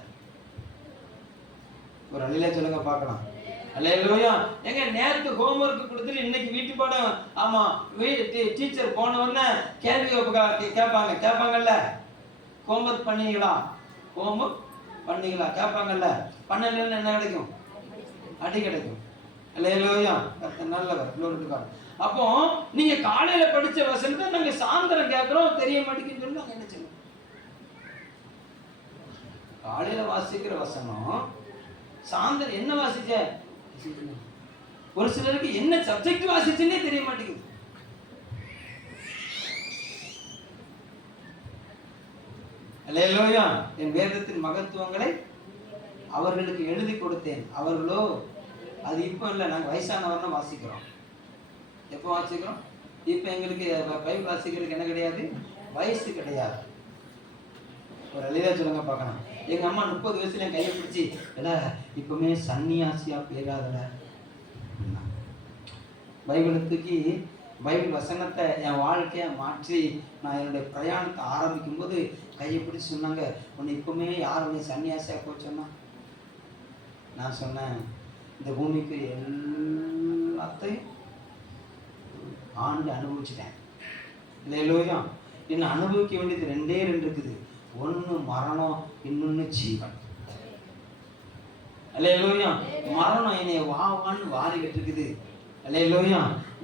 ஒரு அழில சொல்லுங்க பார்க்கலாம். அல்லேலூயா. எங்க நேரத்து ஹோம்வொர்க் கொடுத்துட்டு இன்னைக்கு வீட்டு பாடம் ஆமா டீச்சர் போன உடனே கேள்வி கேட்பாங்கல்ல, ஹோம்வொர்க் பண்ணீங்களா, ஹோம்வொர்க் பண்ணீங்களா கேட்பாங்கல்ல. பண்ணலன்னு என்ன கிடைக்கும்? அடி கிடைக்கும். அல்லேலூயா. நல்லவர். அப்போ நீங்க காலையில படிச்ச வசனத்தை நாங்க சாயந்தரம் கேட்கிறோம், தெரிய மாட்டேங்குன்னு சொல்லி நாங்க என்ன செய்யணும்? காலையில வாசிக்கிற வசனம் சாயந்தரம் என்ன வாசிச்ச? ஒரு சிலருக்கு என்ன சப்ஜெக்ட் வாசிச்சுன்னே தெரிய மாட்டேங்குது. அல்லேலூயா. என் வேதத்தின் மகத்துவங்களை அவர்களுக்கு எழுதி கொடுத்தேன். அவர்களோ, அது இப்போ இல்லை, நாங்கள் வயசானவர்னா வாசிக்கிறோம். எப்போ வாசிக்கிறோம்? இப்போ எங்களுக்கு பைபிள் வாசிக்கிறதுக்கு என்ன கிடையாது, வயசு கிடையாது. ஒரு அழிதா சொல்லுங்க பார்க்கலாம். எங்கள் அம்மா 30 வயசுல என் கையை பிடிச்சி, இல்லை இப்பவுமே சன்னியாசியா பேராதல, பைபிளுக்கு பைபிள் வசனத்தை என் வாழ்க்கையை மாற்றி நான் என்னுடைய பிரயாணத்தை ஆரம்பிக்கும் போது கையை பிடிச்சி சொன்னாங்க, உன்னை இப்பவுமே யார் உன்னை சன்னியாசியா போச்சோன்னா? நான் சொன்னேன், இந்த பூமிக்கு எல்லாத்தையும் ஆண்டு அனுபவிச்சிட்டேன். இல்லையா? இன்னும் அனுபவிக்க வேண்டியது 2 இருக்குது. ஒன்று மரணம், இன்னொன்று ஜீவன். அல்லேலூயா. மரணம் என்னை வான்னு வாரிக்கிட்டு இருக்குது. அல்லேலூயா.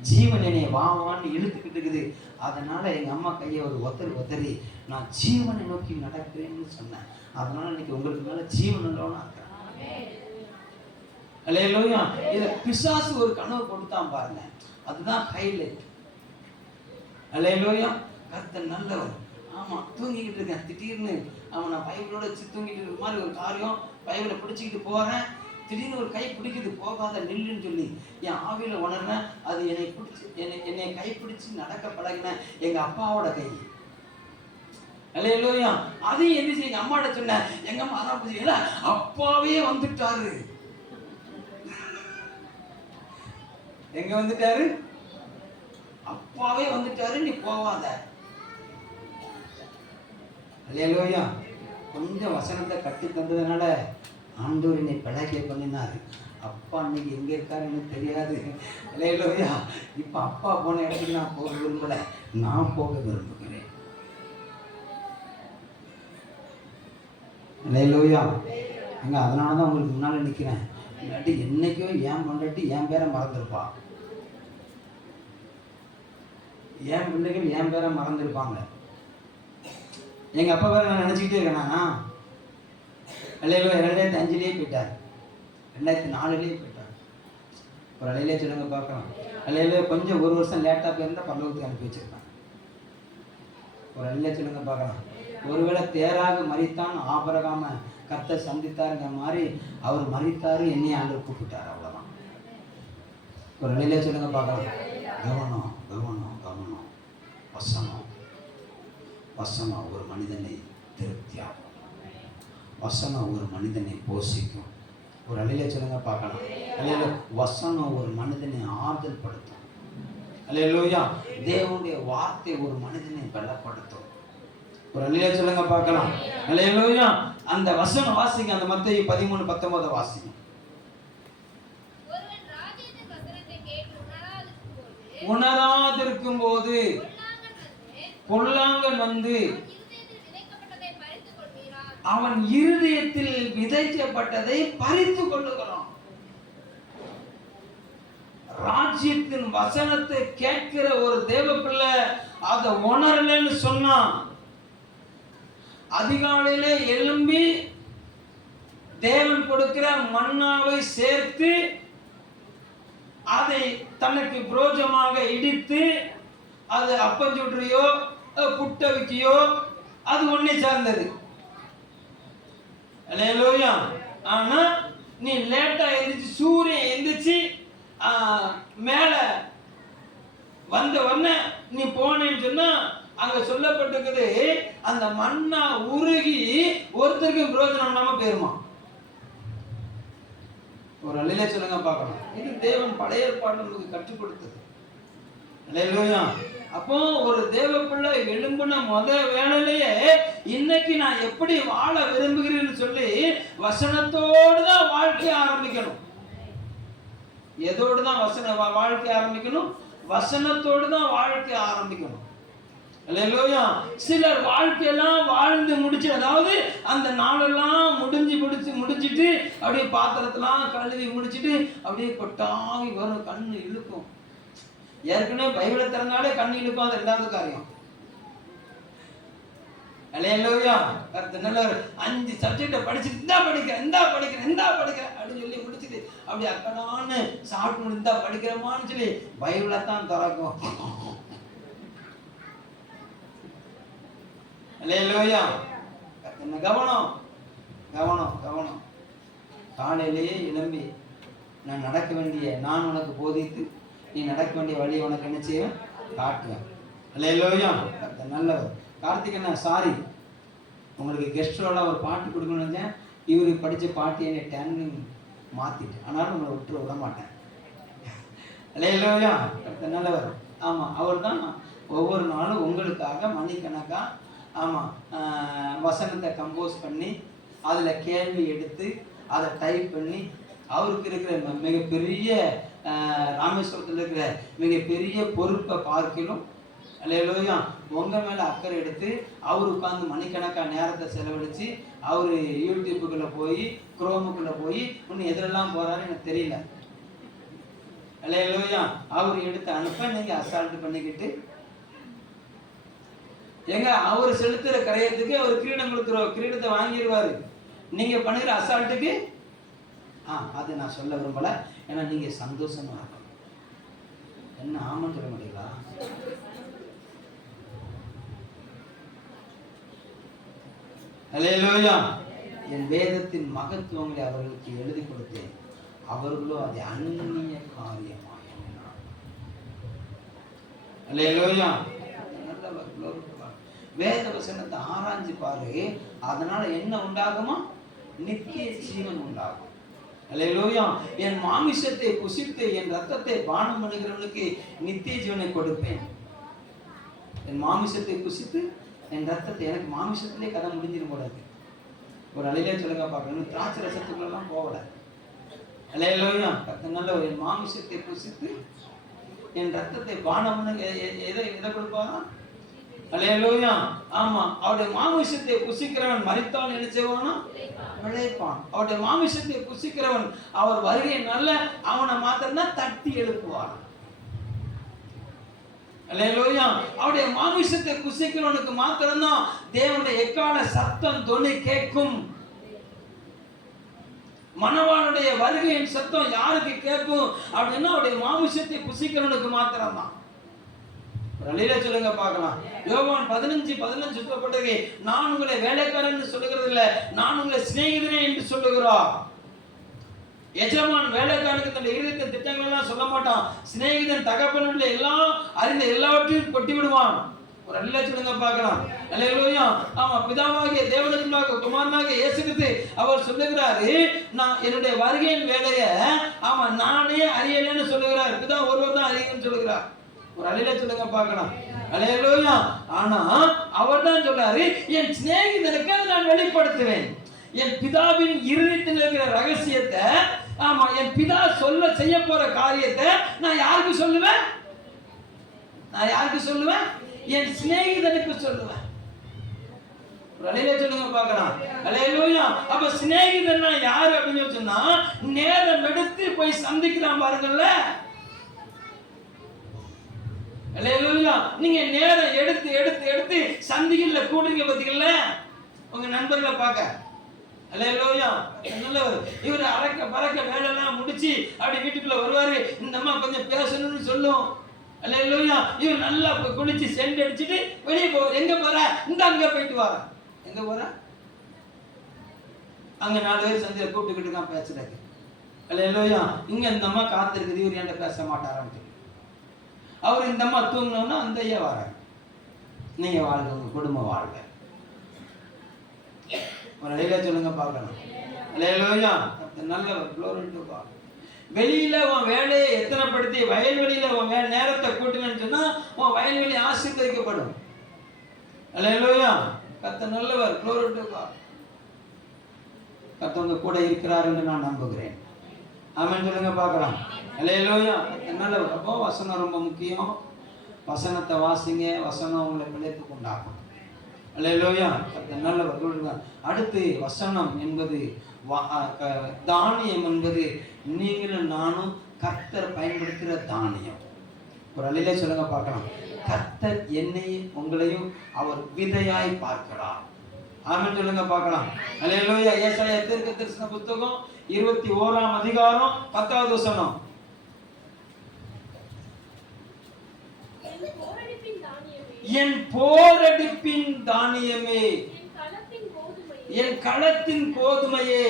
ஜீவன் என்னை வான்னு இழுத்துக்கிட்டு இருக்குது. அதனால எங்க அம்மா கையை ஒரு ஒத்தரி நான் ஜீவனை நோக்கி நடக்கிறேன்னு சொன்னேன். அதனால இன்னைக்கு உங்களுக்கு மேல ஜீவன் உள்ளவனா இருக்கிறேன். அல்லேலூயா. இத பிசாசு ஒரு கனவு கொடுத்தான் பாருங்க, அதுதான் ஹைலைட். அல்லேலூயா. கர்த்தர் நல்லவர். ஆமா, தூங்கிக்கிட்டு இருக்கேன், திடீர்னு அவன் நான் பைபிளோட தூங்கிட்டு இருக்க மாதிரி ஒரு காரியம், பைபிளை பிடிச்சிக்கிட்டு போறேன், திடீர்னு ஒரு கை பிடிக்குது, போகாத நில்லுன்னு சொல்லி என் ஆவியில உணர்றேன். அது என்னை பிடிச்சி என்னை கை பிடிச்சி நடக்க பழகின எங்க அப்பாவோட கை. அல்லேலூயா. அதையும் எந்திரிச்சு எங்க அம்மாட்ட சொன்னேன். எங்க அம்மா அதான் புரியுங்களா, அப்பாவே வந்துட்டாரு. எங்க வந்துட்டாரு? அப்பாவே வந்துட்டாரு, நீ போவாத. அல்லேலூயா. கொஞ்சம் வசனத்தை கட்டி தந்ததுனால ஆண்டவர் என்னை பழகிய பண்ணினாரு. அப்பா இன்னைக்கு எங்க இருக்காரு எனக்கு தெரியாது. அல்லேலூயா. இப்ப அப்பா போன இடத்துக்கு நான் போக விரும்பல, நான் போக விரும்புகிறேன். அல்லேலூயா. அங்க அதனாலதான் உங்களுக்கு முன்னால நிக்கிறேன். இல்லாட்டி என்னைக்கோ ஏன் கொண்டாட்டி என் பேரை மறந்துருப்பா, என் பிள்ளைகள் என் பேரை மறந்துருப்பாங்க. எங்க அப்பா பேரை நான் நினைச்சுக்கிட்டே இருக்கேனா? அல்லேலூயா. 2005 போயிட்டார், 2004 போயிட்டார். ஒரு அலையிலே சொல்லுங்க பார்க்கலாம். அல்லேலூயா. கொஞ்சம் ஒரு வருஷம் லேட்டா போயிருந்தா பல்லவத்துக்கு அனுப்பி வச்சிருப்பேன். ஒரு அலையிலே சொல்லுங்க பார்க்கலாம். ஒருவேளை தேராக மரித்தான் ஆபிரகாம கர்த்தர் சந்தித்தாருங்கிற மாதிரி அவர் மரித்தாரு, என்னைய ஆண்டவர் கூப்பிட்டார், அவ்வளவுதான். ஒரு அலையிலே சொல்லுங்க பார்க்கலாம். கவனம் கவனம் கவனம். வசனம் வசனம் ஒரு மனிதனை திருப்தியாகும். வசனம் ஒரு மனிதனை போஷிக்கும். ஒரு அலையில சொல்லுங்க பார்க்கலாம். அல்லேலூயா. வசனம் ஒரு மனிதனை ஆறுதல் படுத்தும். அல்லேலூயா. தேவனுடைய வார்த்தை ஒரு மனிதனை பலப்படுத்தும். ஒரு அலையில சொல்லுங்க பார்க்கலாம். அல்லேலூயா. அந்த வசனம் வாசிங்க. அந்த மத்தேயு 13:19 வாசிங்க. உணராதிருக்கும் போது பொல்லாங்கன் வந்து அவன் இருதயத்தில் விதைக்கப்பட்டதை பறித்து கொள்ளுகிறான். ராஜ்யத்தின் வசனத்தை கேட்கிற ஒரு தேவ பிள்ளை அதை உணரலன்னு சொன்னா, அதிகாலையிலே எழும்பி தேவன் கொடுக்கிற மன்னாவை சேர்த்து அதை தனக்கு புரோஜமாக இடித்து அது அப்பஞ்சுற்றியோ புட்டவிக்கியோ அது ஒன்னை சார்ந்தது. அல்லேலூயா. ஆனா நீ லேட்டா எந்திரிச்சு சூரியன் எந்திரிச்சு மேல வந்த உடனே நீ போனேன்னு சொன்னா அங்க சொல்லப்பட்டிருக்குது, அந்த மண்ணா உருகி ஒருத்தருக்கும் பிரயோஜனம் இல்லாம போயிருமா. ஒரு அலையில சொல்லுங்க பார்க்கலாம். இது தேவன் பழைய ஏற்பாடு நமக்கு கற்றுக் கொடுத்தது. அல்லேலூயா. அப்போ ஒரு தேவ பிள்ளை எழும்புன வேலையிலேயே இன்னைக்கு நான் எப்படி வாழ விரும்புகிறேன்னு சொல்லி வசனத்தோடு தான் வாழ்க்கையை ஆரம்பிக்கணும். எதோடு தான் வாழ்க்கை ஆரம்பிக்கணும்? வசனத்தோடு தான் வாழ்க்கை ஆரம்பிக்கணும். அல்லேலூயா. சிலர் வாழ்க்கையெல்லாம் வாழ்ந்து முடிச்சு, அதாவது அந்த நாளெல்லாம் முடிச்சிட்டு அப்படியே பாத்திரத்தெல்லாம் கழுவி முடிச்சுட்டு அப்படியே கொட்டாகி வரும், கண்ணு இழுக்கும். ஏற்கனவே பைபிளை திறந்தாலே கண்ணு இழுக்கும், அது 2வது காரியம். அல்லேலூயா. கர்த்தர் நல்லவர். 5 சப்ஜெக்டை படிச்சுட்டு இந்தா படிக்கிறேன் அப்படின்னு சொல்லி முடிச்சுட்டு அப்படி அக்கடான்னு சாப்பிட்டு இருந்தா படிக்கிறோமான்னு சொல்லி பைபிளை தான் திறக்கும். அல்லேலூயா. என்ன கவனம் கவனம் கவனம். காலையிலேயே எழும்பி நான் உனக்கு போதித்து நீ நடக்க வேண்டிய வழி உனக்கு என்ன செய்வேன், காட்டுவேன். அல்லேலூயா. நல்லவர். கார்த்திகண்ணா சாரி, உங்களுக்கு கெஸ்டோட ஒரு பாட்டு கொடுக்கணும்னு இவருக்கு படித்த பாட்டு என்னை டைமிங் மாற்றிட்டு, ஆனாலும் உங்களை விட்டு விட மாட்டேன். அல்லேலூயா. நல்லவர். ஆமாம், அவர் தான் ஒவ்வொரு நாளும் உங்களுக்காக மணிக்கணக்காக வசனத்தை கம்போஸ் பண்ணி அதில் கேள்வி எடுத்து அதை டைப் பண்ணி அவருக்கு இருக்கிற மிகப்பெரிய ராமேஸ்வரத்தில் இருக்கிற மிகப்பெரிய பொறுப்பை பார்க்கலும் அல்லேலூயா உங்கள் மேலே அக்கறை எடுத்து அவர் உட்காந்து மணிக்கணக்காக நேரத்தை செலவழித்து அவர் யூடியூப்புக்குள்ளே போய் குரோமுக்குள்ளே போய் இன்னும் எதிரெல்லாம் போகிறாரு எனக்கு தெரியல. அல்லேலூயா. அவர் எடுத்து அனுப்ப நீங்கள் அசால்ட்டு பண்ணிக்கிட்டு எங்க அவர் செலுத்துகிற கரையத்துக்கு அவர் கிரீடம் கொடுத்துருவார், கிரீடத்தை வாங்கிடுவார். நீங்கள் பண்ணுகிற அசால்ட்டுக்கு அது நான் சொல்ல விரும்பலை. ஏன்னா நீங்கள் சந்தோஷமாக இருக்கணும். என்ன ஆமான்னு சொல்ல மாட்டீங்களா? அல்லேலூயா. என் வேதத்தின் மகத்துவங்களை அவர்களுக்கு எழுதி கொடுத்தேன், அவர்களோ அதை அந்நிய காரியமாக எண்ணினார். அல்லேலூயா. வேத வசனத்தை ஆராய்ஞ்சு பாரு, அதனால என்ன உண்டாகுமா? நித்திய ஜீவன் உண்டாகும். அல்லேலூயா. என் மாமிசத்தை புசித்து என் ரத்தத்தை பானம் பண்ணுகிறவனுக்கு நித்திய ஜீவனை கொடுப்பேன். என் மாமிசத்தை புசித்து என் ரத்தத்தை, எனக்கு மாமிசத்திலே கதை முடிஞ்சிடும் கூடாது. ஒரு அலையிலே சொல்லுங்க பார்க்கணும், திராட்சை ரசத்துக்குள்ளெல்லாம் போகல. அல்லேலூயா. நல்ல என் மாமிசத்தை புசித்து என் ரத்தத்தை பானம் பண்ண எதை கொடுப்பாரா? அல்லேலூயா. ஆமா, அவருடைய மாமிசத்தை புசிக்கிறவன் மரித்தான் என்ன செய்வானா? பிழைப்பான். அவருடைய மாமிசத்தை புசிக்கிறவன் அவர் வருகை நல்ல அவனை மாத்திரம்தான் தட்டி எழுப்புவார். அல்லேலூயா. அவருடைய மாமிசத்தை புசிக்கிறவனுக்கு மாத்திரம்தான் தேவனுடைய எக்கால சத்தம் தொனி கேட்கும். மணவாளனுடைய வருகையின் சத்தம் யாருக்கு கேட்கும் அப்படின்னா அவருடைய மாமிசத்தை புசிக்கிறவனுக்கு மாத்திரம்தான். சொல்லுங்க பார்க்கலாம். யோவான் 15:15 சொல்லப்பட்டது, நான் உங்களை வேலைக்காரன் என்று சொல்லுகிறது இல்லை, நான் உங்களை சிநேகிதனே என்று சொல்லுகிறார். எஜமான் வேலைக்காரனுக்கு தன் இருதயத்தின் திட்டங்கள் எல்லாம் சொல்ல மாட்டான். சிநேகிதன் தகப்பனுடைய எல்லாம் அறிந்த எல்லாவற்றையும் கொட்டி விடுவான். ஒரு அல்லேலூயா சொல்லுங்க பார்க்கலாம். அல்லேலூயா. ஆமா, பிதாவாகிய தேவனுக்கு குமாரனாகிய இயேசு கிறிஸ்து அவர் சொல்லுகிறாரு, நான் என்னுடைய வருகையின் வேலையை நானே அறியலைன்னு சொல்லுகிறார். பிதா ஒருவர் தான் அறியன்னு சொல்லுகிறார். ஒரு அல்லேலூயா சொல்லுங்க பார்க்கலாம். அல்லேலூயா. ஆனா அவர் தான் சொல்றாரு, என் சிநேகிதனுக்கு நான் வெளிப்படுத்துவேன். என் பிதாவின் இருதயத்தில் இருக்கிற ரகசியத்தை, என் பிதா சொல்ல செய்ய போற காரியத்தை நான் யாருக்கு சொல்லுவேன்? என் சிநேகிதனுக்கு சொல்லுவேன். ஒரு அல்லேலூயா சொல்லுங்க பார்க்கலாம். அல்லேலூயா. அப்ப சிநேகிதன்னா யாரு அப்படின்னு சொன்னா, நேரம் எடுத்து போய் சந்திக்கிறான் பாருங்கள்ல. அல்லேலூயா. நீங்க நேரம் எடுத்து எடுத்து எடுத்து சந்திக்கல கூடுறீங்க பாத்தீங்கல்ல உங்க நண்பர்களை பார்க்க. அல்லேலூயா. நல்லவர். இவர் அறக்க பறக்க வேலையெல்லாம் முடிச்சு அப்படி வீட்டுக்குள்ள வருவாரு, இந்த அம்மா கொஞ்சம் பேசணும்னு சொல்லும். அல்லேலூயா. இவர் நல்லா குளிச்சு சென்ட் அடிச்சுட்டு வெளியே போவார். எங்க போற? இந்த அங்க போயிட்டு வர. எங்க போற? அங்க 4 பேர் சந்தில கூப்பிட்டுக்கிட்டு தான் பேசுறாரு. அல்லேலூயா. இங்க இந்த அம்மா காத்திருக்குது, இவர் என்கிட்ட பேச மாட்டாரான்னு. அவர் இந்த அம்மா தூங்கினோன்னா அந்த ஐயா வர, நீங்க வாழ்க, உங்க குடும்ப வாழ்க. ஒரு அலையில சொல்லுங்க பார்க்கலாம். அல்லேலூயா. நல்லவர். Glory to God. வெளியில உன் வேலையை எத்தனைப்படுத்தி வயல்வெளியில உன் நேரத்தை கூட்டுங்கன்னு சொன்னா உன் வயல்வெளி ஆசீர்வதிக்கப்படும். அல்லேலூயா. கர்த்தர் நல்லவர். Glory to God. கர்த்தர் உங்க கூட இருக்கிறார் என்று நான் நம்புகிறேன். ஆமென் சொல்லுங்க பார்க்கலாம். அல்லேலூயா. நல்லவர். அப்போ வசனம் ரொம்ப முக்கியம். வசனத்தை வாசிங்க, வசனம் உங்களை பிழைத்து கொண்டாகும். அல்லேலூயா. நல்லவர். அடுத்து வசனம் என்பது தானியம் என்பது நீங்களும் நானும் கர்த்தர் பயன்படுத்துகிற தானியம். ஒரு அல்லேலூயா சொல்லுங்க பார்க்கலாம். கர்த்தர் என்னையும் உங்களையும் அவர் விதையாய் பார்க்கிறார். ஆமென் சொல்லுங்க பார்க்கலாம். அல்லேலூயா. ஏசாயா தீர்க்கதரிசன புத்தகம் 21ஆம் அதிகாரம் 10வது வசனம். என் போரடிப்பின் தானியமே, என் களத்தின் கோதுமையே,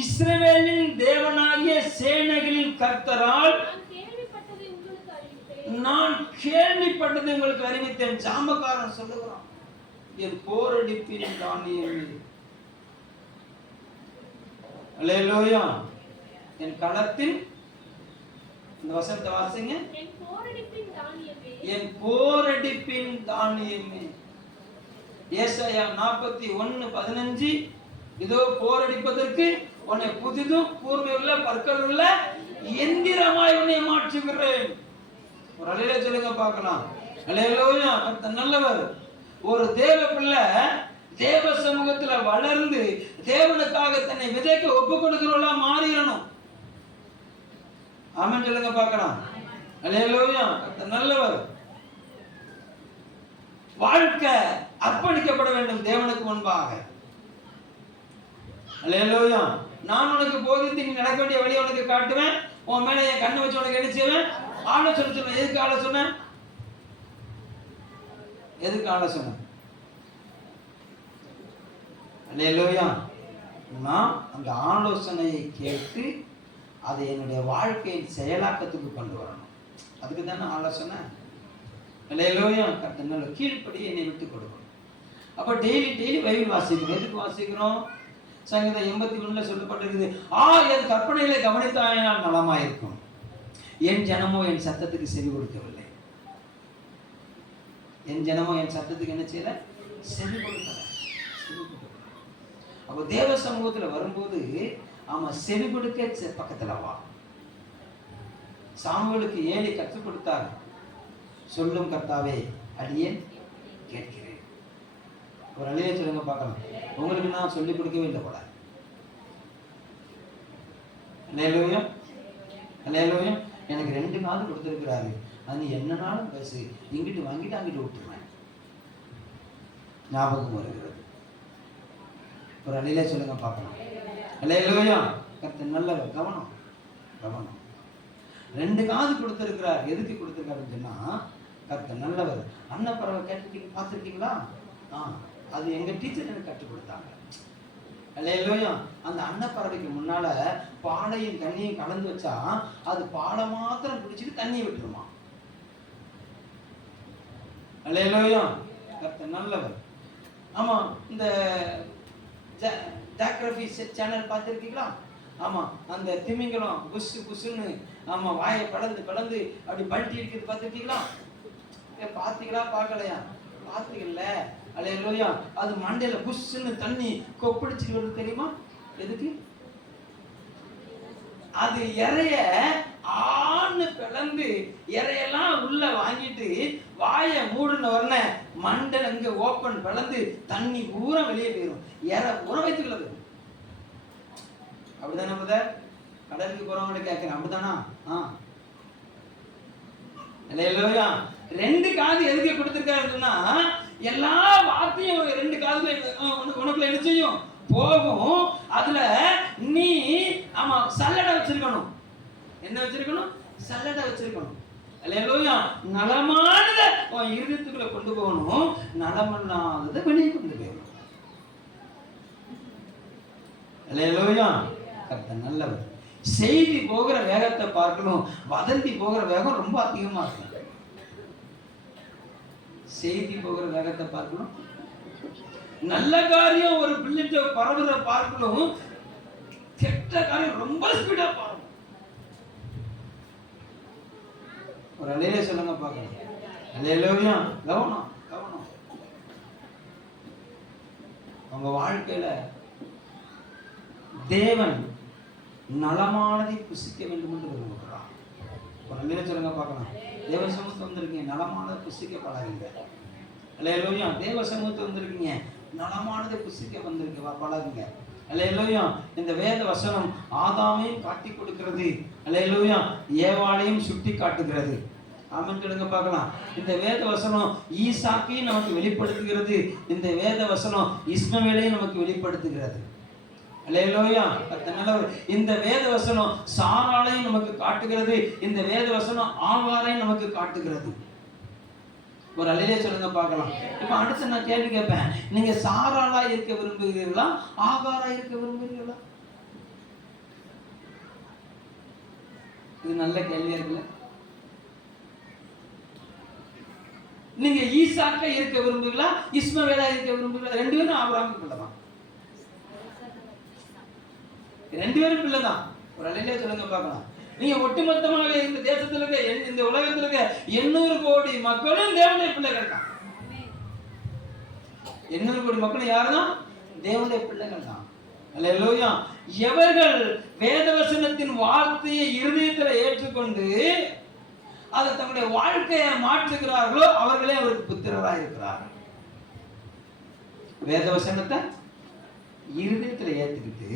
இஸ்ரவேலின் தேவனாகிய சேனைகளின் கர்த்தரால் நான் கேள்விப்பட்டதை உங்களுக்கு அறிவித்தேன். சாமக்காரன் சொல்லுகிறான், என் போரடிப்பின் தானியமே. அல்லேலூயா. என் களத்தின், இந்த வசனத்தை வாசிங்க. என் போரடிப்பின் தானியமே. ஏசாயா 41:15. இதோ போரடிப்பதற்கு உன்னை புதிதும் கூர்மையுள்ள பற்கள் உள்ள எந்திரமாய் உன்னை மாற்றுகிறேன். ஒரு அல்லேலூயா சொல்லுங்க பார்க்கலாம். அல்லேலூயா. கர்த்தர் நல்லவர். ஒரு தேவ பிள்ளை தேவ சமூகத்துல வளர்ந்து தேவனுக்காக தன்னை விதைக்க ஒப்பு கொடுக்கிறவளா மாறிடணும். ஆமென் சொல்லுங்க பார்க்கலாம். அல்லேலூயா. கர்த்தர் நல்லவர். வாழ்க்கை அர்ப்பணிக்கப்பட வேண்டும் தேவனுக்கு முன்பாக. அல்லேலூயா. நான் உனக்கு போதித்து நீ நடக்க வேண்டிய வழியை உனக்கு காட்டுவேன். உன் மேல என் கண்ணை வச்சு உனக்கு என்ன செய்வேன்? ஆலோசனை சொன்னேன். எதுக்கு ஆலோசனை? எதுக்கு ஆலோசனை? அல்லேலூயா. நான் அந்த ஆலோசனையை கேட்டு அதை என்னுடைய வாழ்க்கையின் செயலாக்கத்துக்கு கொண்டு வரணும். அதுக்கு தானே ஆலோசனை. அல்லேலூயா. கர்த்தர் கீழ்ப்படி என்னை விட்டு கொடுக்கணும். அப்போ டெய்லி பைபிள் வாசிக்கணும். எதுக்கு வாசிக்கிறோம்? சங்கீதம் 81 சொல்லப்பட்டிருக்குது, என் கற்பனைகளை கவனித்தாயினால் நலமாயிருக்கும், என் ஜனமோ என் சத்தத்துக்கு செவி கொடுக்கவில்லை. என் ஜனமோ என் சத்தத்துக்கு என்ன செய்யல? செவி கொடுக்கல. அப்போ தேவ சமூகத்துல வரும்போது செவி கொடுக்க பக்கத்துல வா. சாமுவேலுக்கு ஏலி கற்றுக் கொடுத்தார். சொல்லும் கர்த்தாவே அடியேன் கேட்கிறேன். ஒரு அல்லேலூயா சொல்லுங்க பார்க்கலாம். உங்களுக்கு நான் சொல்லிக் கொடுக்கவே இல்லை போல. அல்லேலூயா. அல்லேலூயா. எனக்கு 2 காது கொடுத்துருக்கிறாரு. அது என்னன்னாலும் பேசு, இங்கிட்டு வாங்கிட்டு அங்கிட்டு விட்டுருவேன். ஞாபகம் வருகிறது. ஒரு அல்லேலூயா சொல்லுங்க பார்க்கலாம். அல்லேலூயா. கர்த்தர் நல்லவர். கவனம் கவனம். 2 காது கொடுத்திருக்கிறார். எதுக்கு கொடுத்திருக்காருன்னு சொன்னா, கர்த்தர் நல்லவர். அன்னப்பறவை கேட்டுட்டீங்க, பார்த்துருக்கீங்களா? அது எங்க டீச்சர் எனக்கு கற்றுக் கொடுத்தாங்க. அல்லேலூயா. அந்த அன்னப்பறவைக்கு முன்னால பாலையும் தண்ணியும் கலந்து வச்சா அது பாலை மாத்திரம் குடிச்சிட்டு தண்ணியை விட்டுருமா. அல்லேலூயா. கர்த்தர் நல்லவர். ஆமா, இந்த ஜாகிரபி சேனல் பார்த்துருக்கீங்களா? ஆமா, அந்த திமிங்கலம் புஷ் புஷ்ன்னு வாயை பிளந்து அப்படி பல்ட்டி இருக்குது பார்த்துருக்கீங்களா? பார்த்தீங்களா? பார்க்கலையா? பார்த்தீங்கல்ல. அல்லேலூயா. அது மண்டையில புஷ்ன்னு தண்ணி கொப்பளிச்சுட்டு வருது தெரியுமா? எதுக்கு? அது இறைய ஆன்னு பிளந்து இறையெல்லாம் உள்ள வாங்கிட்டு வாயை மூடுன உடனே மண்டல இங்க ஓப்பன் பிளந்து தண்ணி பூரா வெளியே போயிடும். இறை உணவைத்துக்குள்ள போயிடும். அப்படிதானே பிரதர்? கடலுக்கு போறவங்க கேட்கிறேன், அப்படித்தானா? அல்லேலூயா. 2 காது எதுக்கு கொடுத்திருக்காருன்னா, எல்லா வார்த்தையும் 2 காதுல உனக்குள்ள என்ன செய்யும்? போகும். அதுல நீ சல்லடை வச்சிருக்கணும். என்ன வச்சிருக்கணும்? சல்லடை வச்சிருக்கணும். அல்லேலூயா. நலமானதை உன் இருதயத்துக்குள்ள கொண்டு போகணும், நலமல்லாததை வெளியே கொண்டு போகணும். அல்லேலூயா. கர்த்தர் நல்லவர். செய்தி போகிற வேகத்தை பார்க்கணும், வதந்தி போகிற வேகம் ரொம்ப அதிகமா இருக்கும். செய்தி போகிற வேகத்தை பார்க்கணும், நல்ல காரியம் ஒரு பிள்ளைகிட்ட பரவுற பார்க்கணும், கெட்ட காரியம் ரொம்ப ஸ்பீடா பார்க்கணும். ஒரு அல்லேலூயா சொல்லுங்க பார்க்கலாம். அல்லேலூயா. கவனம் கவனம். உங்க வாழ்க்கையில தேவன் நலமானதை புசிக்க வேண்டும் என்று விரும்புகிறார். ஒரு அல்லேலூயா சொல்லுங்க பார்க்கலாம். தேவ சமூகத்தை வந்திருக்கீங்க, நலமானதை புசிக்க பழகுங்க. அல்லேலூயா. தேவ சமூகத்தை வந்திருக்கீங்க, நலமானதை புசிக்க வந்திருக்க பழகுங்க. அல்லேலூயா. இந்த வேத வசனம் ஆதாமையும் காட்டி கொடுக்கிறது. அல்லேலூயா. ஏவாளையும் சுட்டி காட்டுகிறது. ஆமென் சொல்லுங்க பார்க்கலாம். இந்த வேத வசனம் ஈசாக்கையும் நமக்கு வெளிப்படுத்துகிறது. இந்த வேத வசனம் இஸ்மவேலையும் நமக்கு வெளிப்படுத்துகிறது. அல்லேலூயா. இந்த வேத வசனம் சாராளையும் நமக்கு காட்டுகிறது. இந்த வேத வசனம் ஆகாரையும் நமக்கு காட்டுகிறது. ஒரு அல்லேலூயா சொல்லுங்க பார்க்கலாம். இப்ப அடுத்து நான் கேள்வி கேட்பேன், நீங்க சாராளா இருக்க விரும்புகிறீர்களா, ஆகாரா இருக்க விரும்புகிறீர்களா? இது நல்ல கேள்வியா இருக்குல்ல. நீங்க ஈசாக்கா இருக்க விரும்புகிறீங்களா, இஸ்மவேலா இருக்க விரும்புகிறீங்களா? ரெண்டு பேரும் ஆபிரகாமுக்கு பிள்ளைதான், ரெண்டு பேரும் பிள்ளைதான். ஒரு அல்லேலூயா சொல்லுங்க பார்க்கலாம். நீங்க ஒட்டுமொத்தமாக இந்த தேசத்துல இருக்க, இந்த உலகத்துல இருக்க 800 கோடி மக்களும் தேவனுடைய பிள்ளைகள் தான். 800 கோடி மக்களும் யாருதான்? தேவனுடைய பிள்ளைகள் தான். அல்லேலூயா. எவர்கள் வேதவசனத்தின் வார்த்தையை இருதயத்தில் ஏற்றுக்கொண்டு அதை தங்களுடைய வாழ்க்கையை மாற்றுகிறார்களோ அவர்களே அவருக்கு புத்திரராக இருக்கிறார்கள். வேதவசனத்தை இருதயத்தில் ஏற்றுக்கிட்டு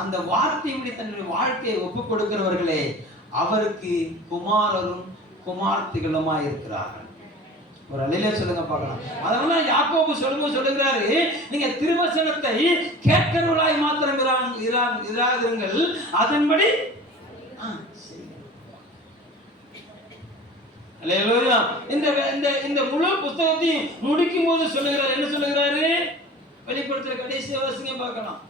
அந்த வார்த்தையுடைய தன்னுடைய வாழ்க்கையை ஒப்புக் கொடுக்கிறவர்களே அவருக்கு குமாரரும் குமார்த்திகளுமா இருக்கிறார்கள். ஒரு அல்லேலூயா சொல்லுங்க பார்க்கலாம். அதனால யாக்கோபு சொல்லுகிறாரு, நீங்க திருவசனத்தை கேட்கிறவர்களாய் மாத்திரம் இராதிருங்கள், அதன்படி அல்லேலூயா. இந்த முழு புத்தகத்தையும் முடிக்கும் போது சொல்லுகிறார், என்ன சொல்லுகிறாரு? வெளிப்படுத்துற கடைசி வாசிங்க பார்க்கலாம்.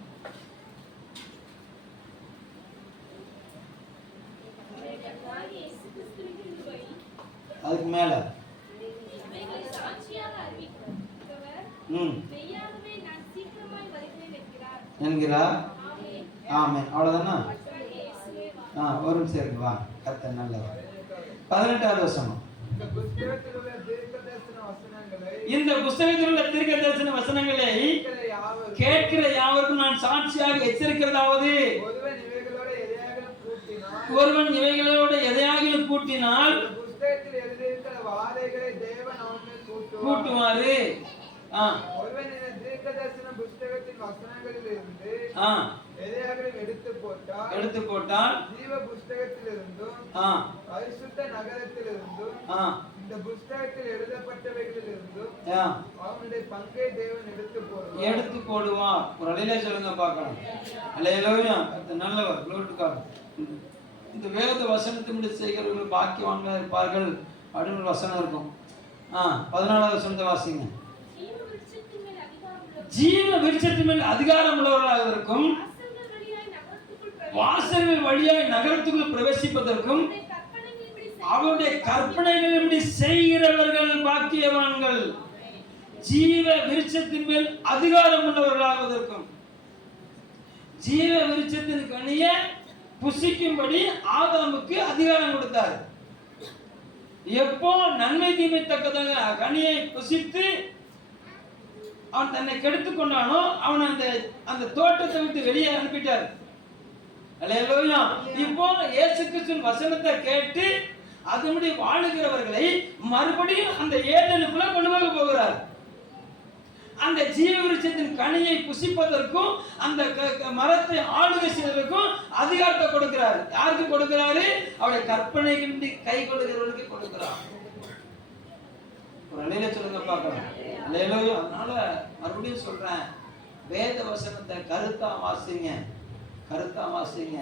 அதுக்கு மேல என்கிறார். ஆமென். அவ்வளவுதானா? ஒரு நிமிஷம் இருக்கு, வா. கர்த்தர் நல்லவர். 18வது வசனம். இந்த புத்தகத்தில் உள்ள தீர்க்கதரிசன வசனங்களை கேட்கிற யாவருக்கும் நான் சாட்சியாக எச்சரிக்கிறதாவது, ஒருவன் இவைகளோடு எதையாகிலும் கூட்டினால் கூட்டுமாறு எடுத்து போட்டால் ஜீவ புஸ்தகத்திலிருந்தும் பரிசுத்த நகரத்திலிருந்தும் இந்த புஸ்தகத்தில் எழுதப்பட்டவைகளிலிருந்தும் அவனுடைய பங்கை தேவன் எடுத்து போடுவார். ஒரு அல்லேலூயா சொல்லுங்க பார்க்கலாம். அல்லேலூயா. நல்லவர். க்ளோரிக்கார். இந்த வேத வசனத்தின்படி செய்கிறவர்கள் பாக்கியவான்களாக இருப்பார்கள் அப்படின்னு வசனம் இருக்கும். 14வது வசனத்தை வாசிங்க. ஜீவ விருட்சத்தின் மேல் அதிகாரம் உள்ளவர்களாக வாசல்கள் வழியாய் நகரத்துக்குள் பிரவேசிப்பதற்கும் அவருடைய கற்பனைகளின்படி செய்கிறவர்கள் பாக்கியவான்கள். ஜீவ விருட்சத்தின் மேல் அதிகாரம் உள்ளவர்களாவதற்கும், ஜீவ விருட்சத்தின் கனியை புசிக்கும்படி ஆதாமுக்கு அதிகாரம் கொடுத்தார். எப்போ நன்மை தீமை தக்கதாக கனியை புசித்து அவன் தன்னை கெடுத்துக் கொண்டானோ அவன் அந்த தோட்டத்தை விட்டு வெளியே அனுப்பிட்டார். அல்லேலூயா. இப்போ இயேசு கிறிஸ்துவின் வசனத்தை கேட்டு அதன்படி வாழுகிறவர்களை மறுபடியும் அந்த ஏதேனுக்குள்ள கொண்டு போக போகிறார். அந்த ஜீவ விருட்சத்தின் கனியை புசிப்பதற்கும் அந்த மரத்தை ஆளுகை செய்வதற்கும் அதிகாரத்தை கொடுக்கிறார். யாருக்கு கொடுக்கிறாரு? அவருடைய கற்பனைக்கு கை கொடுக்கிறவர்களுக்கு கொடுக்கிறார். ஒரு அல்லேலூயா சொல்லுங்க பார்க்கலாம். அல்லேலூயா. அதனால மறுபடியும் சொல்றேன், வேத வசனத்தை கருத்தா வாசிங்க, கருத்தா வாசிங்க,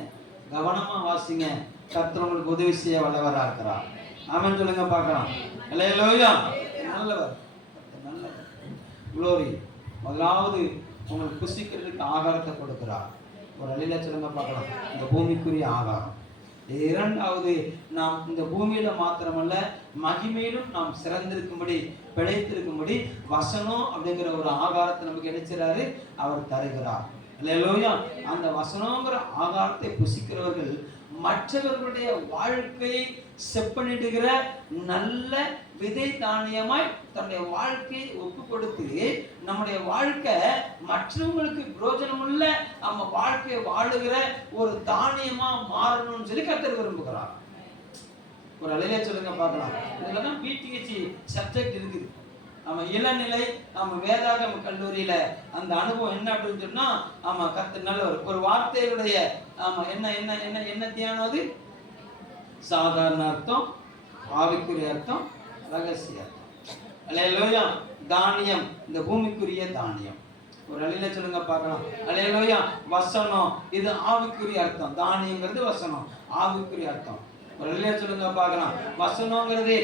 கவனமா வாசிங்க. கர்த்தர் உங்களுக்கு உதவி செய்ய வல்லவரா இருக்கிறார். ஆமென் சொல்லுங்க பார்க்கலாம். அல்லேலூயா. நல்லவர், நல்லவர். குளோரி. முதலாவது உங்களுக்கு புசிக்கிறதுக்கு ஆகாரத்தை கொடுக்கிறார். ஒரு அல்லேலூயா சொல்லுங்க பார்க்கலாம். இந்த பூமிக்குரிய ஆகாரம். இரண்டாவது, நாம் இந்த பூமியில மாத்திரமல்ல மகிமையிலும் நாம் சிறந்திருக்கும்படி, பிழைத்திருக்கும்படி வசனம் அப்படிங்கிற ஒரு ஆகாரத்தை நமக்கு நினைச்சாரு, அவர் தருகிறார். அல்லேலூயா. அந்த வசனங்கிற ஆகாரத்தை புசிக்கிறவர்கள் மற்றவர்களுடைய வாழ்க்கையை செப்பனிடுகிற நல்ல விதை தானியமாய் தன்னுடைய வாழ்க்கையை ஒப்பு கொடுத்து நம்முடைய வாழ்க்கை மற்றவங்களுக்கு பிரயோஜனம் உள்ள நம்ம வாழ்க்கையை வாழுகிற ஒரு தானியமா மாறணும்னு சொல்லி கர்த்தர் விரும்புகிறார். ஒரு அல்லேலூயா சொல்லுங்க பார்க்கலாம். இதுலதான் பிடிஹெச் சப்ஜெக்ட் இருக்குது. நம்ம இளநிலை, நம்ம வேதாகம கல்லூரியில அந்த அனுபவம் என்ன அப்படின்னு சொன்னா, ஆமா கர்த்தர் நல்லவர். ஒரு வார்த்தையுடைய ஆமா என்ன என்ன என்ன என்ன தியானம், அது சாதாரண அர்த்தம், ஆவிக்குரிய அர்த்தம், ரகசிய அர்த்தம். அல்லேலூயா. தானியம், இந்த பூமிக்குரிய தானியம். ஒரு அழில சொல்லுங்க பார்க்கலாம். அல்லேலூயா. வசனம், இது ஆவிக்குரிய அர்த்தம். தானியங்கிறது வசனம், ஆவிக்குரிய அர்த்தம். ஒரு அழில சொல்லுங்க பார்க்கலாம். வசனங்கிறது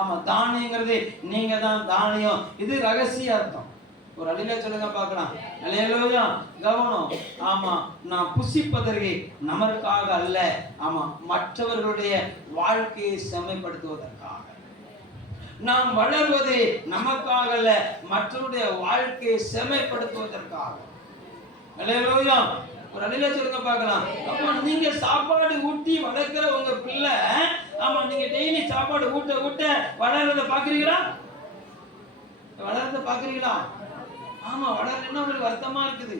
ஆமா, தானியங்கிறது நீங்க தான் தானியம், இது ரகசிய அர்த்தம். ஒரு அழில சொல்லுங்க பார்க்கலாம். அல்லேலூயா. கவனம். ஆமா, நான் புசிப்பதற்கு நமக்காக அல்ல, ஆமா, மற்றவர்களுடைய வாழ்க்கையை செம்மைப்படுத்துவதற்காக. நாம் வளர்வது நமக்காக அல்ல, மற்றவருடைய வாழ்க்கையை செம்மைப்படுத்துவதற்காக. அல்லேலூயா. ஒரு அழில சொல்லுங்க பார்க்கலாம். அப்போ நீங்க சாப்பாடு ஊட்டி வளர்க்கிற உங்க பிள்ளை, ஆமா, நீங்க டெய்லி சாப்பாடு ஊட்ட ஊட்ட வளர்றத பாக்குறீங்களா? வளர்றத பாக்குறீங்களா? ஆமா, வளரலன்னா உங்களுக்கு வருத்தமா இருக்குது.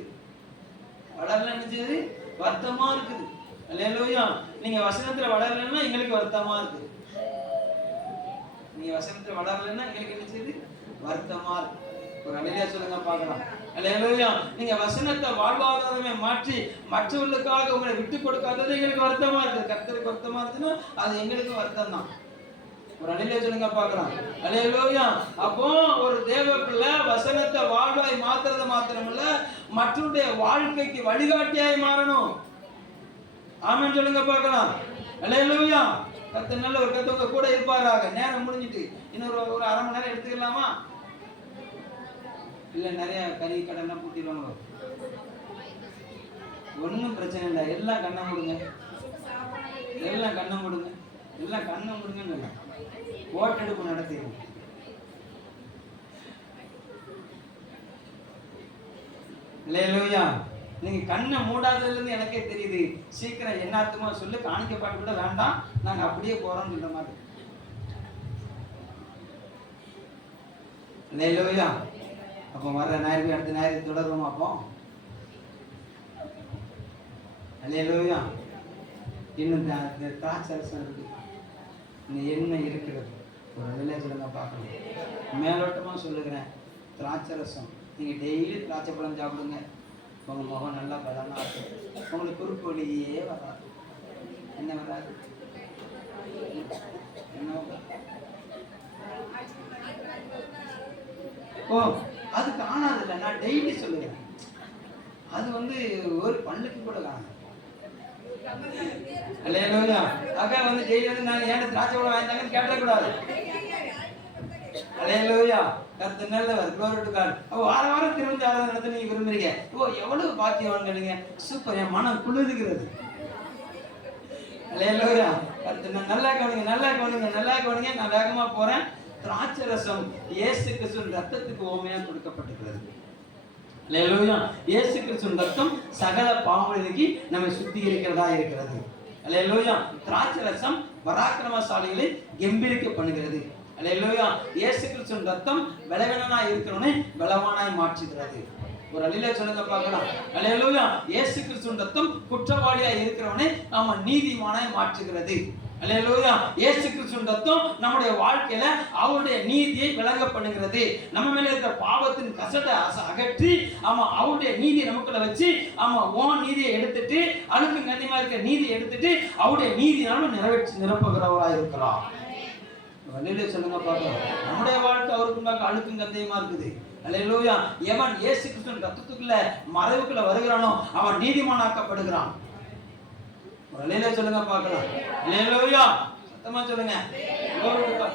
வளரலன்னு வருத்தமா இருக்குது. அல்லேலூயா. நீங்க வசனத்துல வளரலன்னா எங்களுக்கு வருத்தமா இருக்குது. நீங்க வசனத்துல வளரலன்னா எங்களுக்கு என்ன செய்யுது? வருத்தமா இருக்கு. ஒரு அழில சொல்லுங்க பார்க்கலாம். அல்லேலூயா. நீங்க வசனத்தை வாழ்வாதாரமே மாற்றி மற்றவர்களுக்காக உங்களை விட்டு கொடுக்காதது எங்களுக்கு வருத்தமா இருக்குது. கர்த்தருக்கு வருத்தமா இருக்குன்னா அது எங்களுக்கு வருத்தம் தான். ஒரு அழில சொல்லுங்க பார்க்கலாம். அல்லேலூயா. அப்போ ஒரு தேவ பிள்ளை வசனத்தை வாழ்வாய் மாத்துறது மாத்திரமல்ல, மற்றவருடைய வாழ்க்கைக்கு வழிகாட்டியாய் மாறணும். ஆமென் சொல்லுங்க பார்க்கலாம். அல்லேலூயா. கர்த்தர் நல்ல ஒரு கர்த்தர் கூட இருப்பாராக. நேரம் முடிஞ்சிட்டு இன்னொரு ஒரு அரை மணி நேரம் எடுத்துக்கலாமா? இல்ல நிறைய கறி கடன்லாம் பூட்டிடுவாங்களோ? ஒன்றும் பிரச்சனை இல்லை. எல்லாம் கண்ணை மூடுங்க, எல்லாம் கண்ணை மூடுங்க, எல்லாம் கண்ணை மூடுங்கன்னு ஓட்டெடுப்பு நடத்திடுவோம். அல்லேலூயா. நீங்க கண்ணை மூடாததுல இருந்து எனக்கே தெரியுது. சீக்கிரம் என்னாத்துமா சொல்லு, காணிக்க பாட்டு கூட வேண்டாம், நாங்க அப்படியே போறோம்னு சொல்ற மாதிரி. அல்லேலூயா. அப்போ வர்ற ஞாயிறு அடுத்த ஞாயிறு தொடருவோம். அப்போ அல்லேலூயா. இன்னும் திராட்சரசம் இருக்கு, இன்னும் என்ன இருக்கிறது? ஒரு வேலையை சொல்லுங்க பார்க்கணும். மேலோட்டமா சொல்லுகிறேன், திராட்சரசம் நீங்க டெய்லி திராட்சை பழம் சாப்பிடுங்க, உங்க முகம் நல்லா பலனா இருக்கும். உங்களுக்கு குறுக்கு வழியே வராது. என்ன வராது? என்ன? ஓ, அது காணாது இல்லை, நான் டெய்லி சொல்லுகிறேன். அது ஒரு பல்லுக்கு கூட காணாது. அல்லேலூயா. அக்கா டெய்லி நான் ஏன் திராட்சை பழம் வாங்கிட்டாங்கன்னு கேட்டக்கூடாது. அல்லேலூயா. கர்த்தர் நல்லவர். glory to God. அப்ப வாரம் திரும்ப ஆராதனை நடத்த நீங்க விரும்புறீங்க. ஓ, எவ்வளவு பாக்கியவான்களீங்க. சூப்பர், என் மனம் குளிர்கிறது. அல்லேலூயா. கர்த்தர் நல்லா கவனிங்க, நல்லா கவனிங்க, நல்லா கவனிங்க. நான் வேகமா போறேன். திராட்சை ரசம் இயேசு கிறிஸ்துவின் ரத்தத்துக்கு ஓமையா கொடுக்கப்பட்டிருக்கிறது. அல்லேலூயா. இயேசு கிறிஸ்துவின் ரத்தம் சகல பாவங்களுக்கு நம்மை சுத்திகரிக்கிறதா இருக்கிறது. அல்லேலூயா. திராட்சை ரசம் பராக்கிரமசாலிகளை கெம்பீரிக்க பண்ணுகிறது. அல்லேலூயா. இயேசு கிறிஸ்துவின் ரத்தம் பலவீனனாய் இருக்கிறவனை பலவானாய் மாற்றுகிறது. ஒரு அழில சொல்லுங்க பார்க்கலாம். அல்லேலூயா. இயேசு கிறிஸ்துவின் ரத்தம் குற்றவாளியாய் இருக்கிறவனை நாம நீதிமானாய் மாற்றுகிறது. அல்லேலூயா. இயேசு கிறிஸ்துவின் ரத்தம் நம்முடைய வாழ்க்கையில அவருடைய நீதியை விளங்க பண்ணுகிறது. நம்ம மேல இருக்கிற பாவத்தின் கசட்டை அகற்றி, ஆமா, அவருடைய நீதியை நமக்குள்ள வச்சு, ஆமா, ஓன் நீதியை எடுத்துட்டு, அழுக்கு கண்ணியமா இருக்கிற நீதியை எடுத்துட்டு அவருடைய நீதினாலும் நிறைவேற்றி நிரப்புகிறவராய் இருக்கிறார். வழியிலே சொல்லுங்க பார்க்கலாம். நம்முடைய வாழ்க்கை அவருக்கு பார்க்க அழுக்கும் கந்தையுமா இருக்குது. அல்லேலூயா. எவன் இயேசு கிறிஸ்துவின் ரத்தத்துக்குள்ள மறைவுக்குள்ள வருகிறானோ அவன் நீதிமானாக்கப்படுகிறான். வழியிலே சொல்லுங்க பார்க்கலாம். அல்லேலூயா. சத்தமா சொல்லுங்க.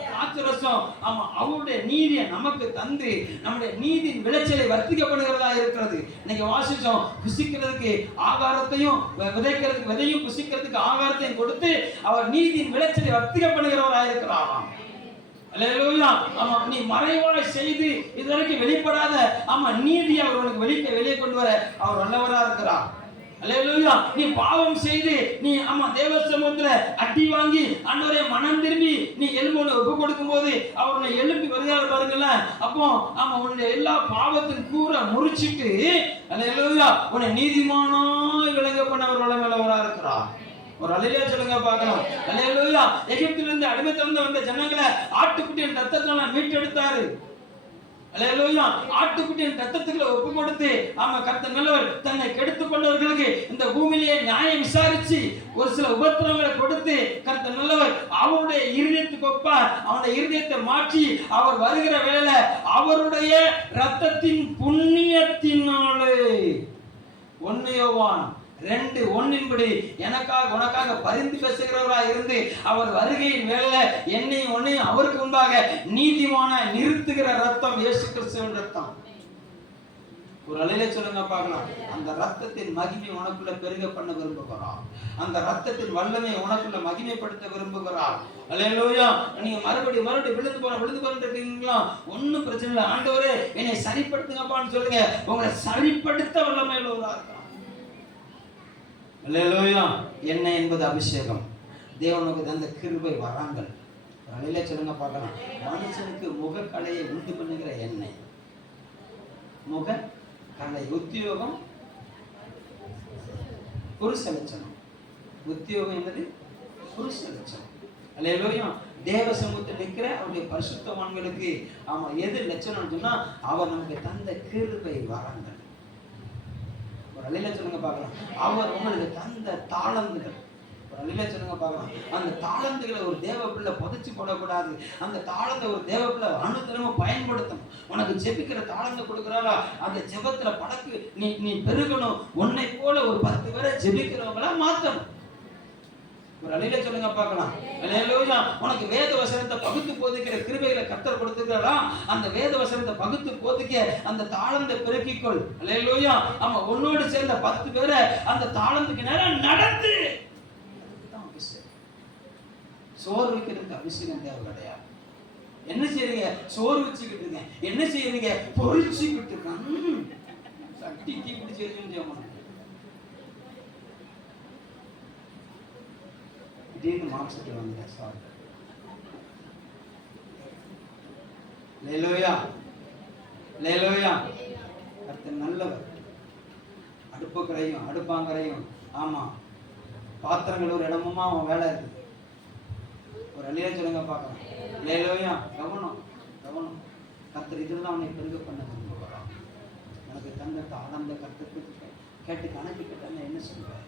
திராட்சரசம், ஆமா, அவருடைய நீதியை நமக்கு தந்து நம்முடைய நீதியின் விளைச்சலை வர்த்திக்கப்படுகிறதா இருக்கிறது. இன்னைக்கு வாசிச்சோம், புசிக்கிறதுக்கு ஆகாரத்தையும் விதைக்கிறதுக்கு விதையும் புசிக்கிறதுக்கு ஆகாரத்தையும் கொடுத்து அவர் நீதியின் விளைச்சலை வர்த்திக்கப்படுகிறவராக இருக்கிறாராம். அல்லேலூயா. ஆமா, நீ மறைவாய் செய்து இதுவரைக்கும் வெளிப்படாத, ஆமா, நீதி அவர் உனக்கு வெளியே கொண்டு வர அவர் நல்லவரா இருக்கிறார். அல்லேலூயா. நீ பாவம் செய்து நீ, ஆமா, தேவ சமூகத்துல அடி வாங்கி ஆண்டவரே மனம் திரும்பி நீ எலும்பு ஒப்பு கொடுக்கும் போது அவர் உன்னை எழுப்பி வருகிறார் பாருங்கல்ல. அப்போ ஆமா, உன்னுடைய எல்லா பாவத்தின் கூற முறிச்சிட்டு, அல்லேலூயா, உன்னை நீதிமானாய் விளங்க பண்ண அவர் வல்லவரா இருக்கிறார். ஒரு அல்லேலூயா சொல்லுங்க பார்க்கலாம். அல்லேலூயா. எகிப்திலிருந்து அடிமைத்தனத்துல வந்த ஜனங்களை ஆட்டுக்குட்டியின் ரத்தத்தால மீட்டெடுத்தாரு. அல்லேலூயா. ஆட்டுக்குட்டியின் ரத்தத்துக்குள்ள ஒப்பு கொடுத்து ஆமா கர்த்தர் நல்லவர். தன்னை கெடுத்துக் கொண்டவர்களுக்கு இந்த பூமியிலே நியாயம் விசாரிச்சு ஒரு சில உபத்திரவங்களை கொடுத்து கர்த்தர் நல்லவர். அவருடைய இருதயத்துக்கு ஒப்பார். அவனுடைய இருதயத்தை மாற்றி அவர் வருகிற வேளை அவருடைய ரத்தத்தின் புண்ணியத்தினாலே 1 யோவான் 2:1 எனக்காக உனக்காக பரிந்து பேசுகிறவராய் இருந்து அவர் வருகையின் வேளை என்னையும் உன்னையும் அவருக்கு முன்பாக நீதிமான நிறுத்துகிற ரத்தம் இயேசு கிறிஸ்துவின் ரத்தம். ஒரு அலையில சொல்லுங்க பார்க்கலாம். அந்த ரத்தத்தின் மகிமை உனக்குள்ள பெருக பண்ண விரும்புகிறார். அந்த ரத்தத்தின் வல்லமை உனக்குள்ள மகிமைப்படுத்த விரும்புகிறார். அல்லேலூயா. நீங்க மறுபடியும் விழுந்து போறேன்னு இருக்கீங்களா? ஒன்னும் பிரச்சனை இல்லை. ஆண்டவரே என்னை சரிப்படுத்துங்கப்பான்னு சொல்லுங்க. உங்களை சரிப்படுத்த வல்லமை உள்ளவரா இருக்கார். அல்லேலூயா. எண்ணெய் என்பது அபிஷேகம். தேவனுக்கு தந்த கிருபை வரங்கள். அலையில சொல்லுங்க பார்க்கலாம். மனுஷனுக்கு முகக்கலையை உண்டு பண்ணுகிற எண்ணெய் முகக்கலை. உத்தியோகம் புருஷ லட்சணம். உத்தியோகம் என்பது புருஷ லட்சணம். அல்லேலூயா. தேவ சமூகத்தில் நிற்கிற அவருடைய பரிசுத்தவான்களுக்கு ஆமா எது லட்சணம் சொன்னா அவர் நமக்கு தந்த கிருபை வரங்கள். ஒரு அலையில சொல்லுங்க பார்க்கலாம். அவர் உங்களுக்கு தந்த தாளந்துகள். ஒரு அலையில சொல்லுங்க பார்க்கலாம். அந்த தாளந்துகளை ஒரு தேவ பிள்ளை புதைச்சு போடக்கூடாது. அந்த தாளந்தை ஒரு தேவ பிள்ளை அனுதினமும் பயன்படுத்தணும். உனக்கு ஜெபிக்கிற தாளந்து கொடுக்குறாரா அந்த ஜெபத்துல படக்கு நீ பெருகணும். உன்னை போல ஒரு 10 பேரை ஜெபிக்கிறவங்களா மாற்றணும். ஒரு அலையில சொல்லுங்க பார்க்கலாம். அல்லேலூயா. உனக்கு வேத வசனத்தை பகுத்து போதிக்கிற கிருபைகளை கர்த்தர் கொடுத்துக்கிறாரா அந்த வேத வசனத்தை பகுத்து போதிக்க அந்த தாளந்தை பெருக்கிக்கொள். அல்லேலூயா. ஆமா உன்னோடு சேர்ந்த 10 பேரை அந்த தாளந்துக்கு நேரம் நடத்து. சோறு வைக்கிறதுக்கு அபிஷேகம் தேவை கிடையாது. என்ன செய்யறீங்க? சோறு வச்சுக்கிட்டு இருக்கேன். என்ன செய்யறீங்க? பொறிச்சுக்கிட்டு இருக்கேன். சட்டி தீ பிடிச்சி எரிஞ்சு திடீர்னு மாம்சத்தில் வந்துட்டேன். சாரி. லேலோயா லேலோயா. கர்த்தர் நல்லவர். அடுப்புக்கரையும் அடுப்பாங்கரையும் ஆமா பாத்திரங்கள் ஒரு இடமுமா அவன் வேலை இருக்குது. ஒரு அழியா சொல்லுங்க பார்க்கலாம். லேலோயா. கவனம் கவனம். கர்த்தர் இதுதான் அவனை பெருக பண்ண விரும்புகிறான். எனக்கு தந்த ஆனந்த கர்த்தருக்கு கேட்டு கணக்கு கேட்டாங்க என்ன சொல்லுவார்?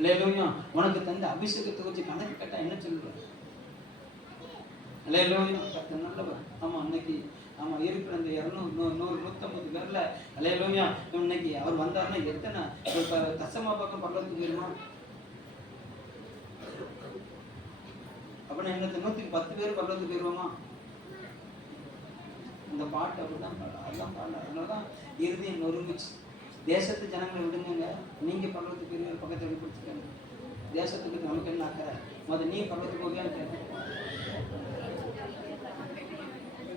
அல்லேலூயா. உனக்கு தந்த அபிஷேகத்தை வச்சு கணக்கு கேட்டா என்ன சொல்லுவார்? அல்லேலூயா. கர்த்தர் நல்லவர். ஆமா இன்னைக்கு ஆமா இருக்கிற அந்த 200 150 பேர்ல அல்லேலூயா இன்னைக்கு அவர் வந்தாருன்னா எத்தனை தசமா பக்கம் பக்கத்துக்கு போயிருமா? அப்படின்னா என்ன 110 பேர் பக்கத்துக்கு போயிருவோமா? அந்த பாட்டு அப்படிதான் பாடல. அதெல்லாம் பாடல. அதனாலதான் இறுதியும் நொறுங்குச்சு. தேசத்து ஜனங்களை விடுங்க. நீங்க பர்வத்துக்கு பக்கத்தை வெளிப்படுத்திக்காங்க. தேசத்துக்கு நமக்கு என்ன அக்கறை? முதல்ல நீ பர்வத்துக்கு போகியான்னு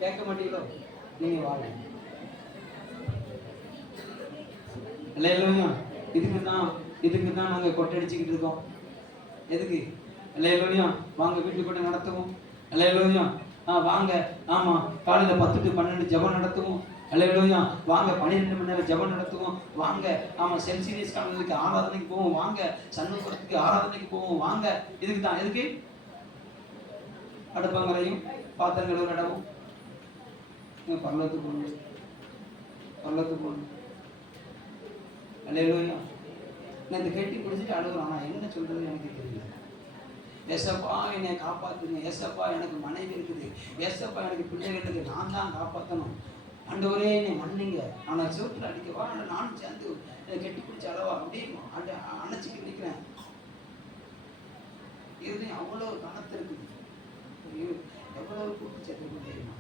கேட்க மாட்டீங்களோ? நீங்க வாழ. அல்லேலூயா. இதுக்கு தான் நாங்க கொட்டடிச்சுக்கிட்டு இருக்கோம். எதுக்கு? அல்லேலூயா. வாங்க வீட்டுக்கு கூட நடத்துவோம். அல்லேலூயா. வாங்க ஆமா காலையில 10 to 12 ஜெபம் நடத்துவோம். அல்லேலூயா. வாங்க 12 மணி நேரம் ஜெபம் நடத்துவோம். வாங்க ஆமா சென்ட் சீரியஸ் காலேஜுக்கு ஆராதனைக்கு போவோம். வாங்க சண்முகத்துக்கு ஆராதனைக்கு போவோம். வாங்க இதுக்கு தான். எதுக்கு? அடுப்பங்கரையும் பாத்திரங்கள் ஒரு இடமும் பரலத்துக்கு போகணும். அல்லேலூயா. நான் இந்த கெட்டி பிடிச்சிட்டு அழுகுறேன். ஆனால் என்ன சொல்றது எனக்கு தெரியல. ஏசப்பா என்னை காப்பாத்துங்க. ஏசப்பா எனக்கு மனைவி இருக்குது. ஏசப்பா எனக்கு பிள்ளைகள் இருக்குது. நான் தான் காப்பாற்றணும். ஆண்டவரே என்னை மன்னிங்க. ஆனால் சோற்றில் அடிக்கவா நானும் சேர்ந்து கெட்டி பிடிச்ச அளவா அப்படியே அணைச்சிக்கிட்டு நிற்கிறேன். இதுலேயும் அவ்வளோ கணத்து இருக்குது. எவ்வளவு கூட்டு சேர்த்து தெரியுமா?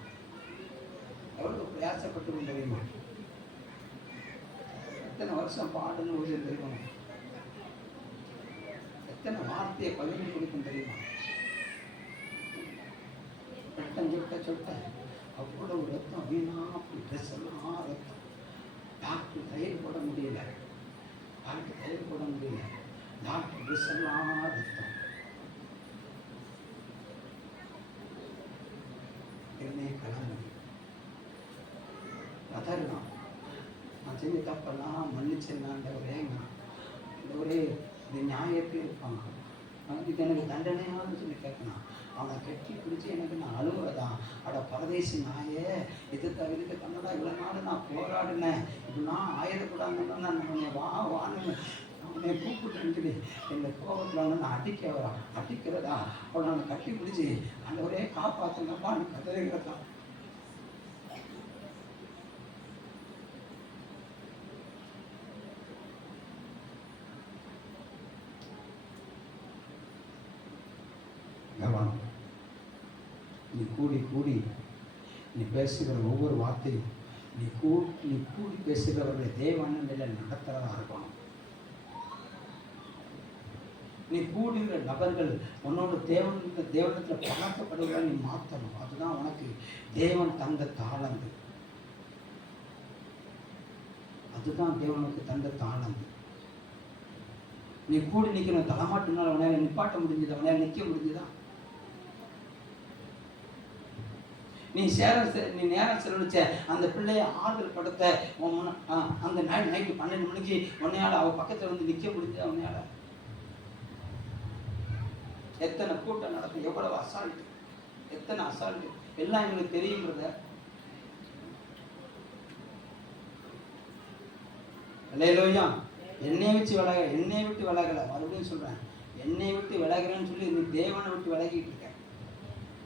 எவ்வளவு பிரயாசப்பட்டு தெரியுமா? எத்தனை வருஷம் பாடணும் ஒரு தெரியுமா? எத்தனை வார்த்தையை பகிர்ந்து கொடுக்கும் தெரியுமா? சொட்ட அவ்வளவு ரத்தம் வீணா ட்ரெஸ் எல்லாம் ரத்தம். டாக்டர் தயிர் போட முடியல. டாக்டர் ட்ரெஸ் எல்லாம் ரத்தம். என்னைய கலந்து அதெல்லாம் நான் செஞ்ச தப்பெல்லாம் மன்னிச்சிடலான்ற ஒரே இது நியாயத்தில் இருப்பாங்க. இது எனக்கு தண்டனையான்னு சொல்லி கேட்கணும். அவனை கட்டி பிடிச்சி எனக்கு நான் அழுவதான், அட பரதேசி நாயே, இதுக்கு கண்ணடா இவ்வளோ நாள் நான் போராடினேன், இப்படிலாம் ஆயிடக்கூடாதுன்னு நான் உன்னை வான்னு அவனை கூப்பிட்டு என்னை கோபத்தில் வந்து நான் அடிக்கிறதா அவனை நான் கட்டி பிடிச்சி அந்த ஒரே காப்பாற்றுங்கப்பான்னு கதறிக்கிறதா. கவனம். நீ கூடி நீ பேசுகிற ஒவ்வொரு வார்த்தையும் நீ கூடி பேசுகிறவர்களை தேவனில நடத்துறதா இருக்கணும். நீ கூடுகிற நபர்கள் உன்னோட தேவனத்தில் பழக்கப்படுவதை நீ மாற்றணும். அதுதான் உனக்கு தேவன் தந்த தாளந்து. அதுதான் தேவனுக்கு தந்த தாளந்து. நீ கூடி நிற்கணும். தலைமாட்டுனால அவனால நிப்பாட்ட முடிஞ்சது, அவனால நிற்க முடிஞ்சுதான். நீ நேரம் செலவழிச்ச அந்த பிள்ளைய ஆறுதல் படுத்த அந்த நைட்டு 12 மணிக்கு உன்னையால அவ பக்கத்தில் வந்து நிற்க முடிஞ்சது அவனையால. எத்தனை கூட்டம் நடக்கும், எவ்வளவு அசால்ட்டு, எத்தனை அசால்ட்டு எல்லாம் எங்களுக்கு தெரியுன்றத. அல்லேலூயா. என்னை விட்டு விலகலை. மறுபடியும் சொல்றேன், என்னை விட்டு விலகிறேன்னு சொல்லி நீ தேவனை விட்டு விலகிட்டு இருக்க.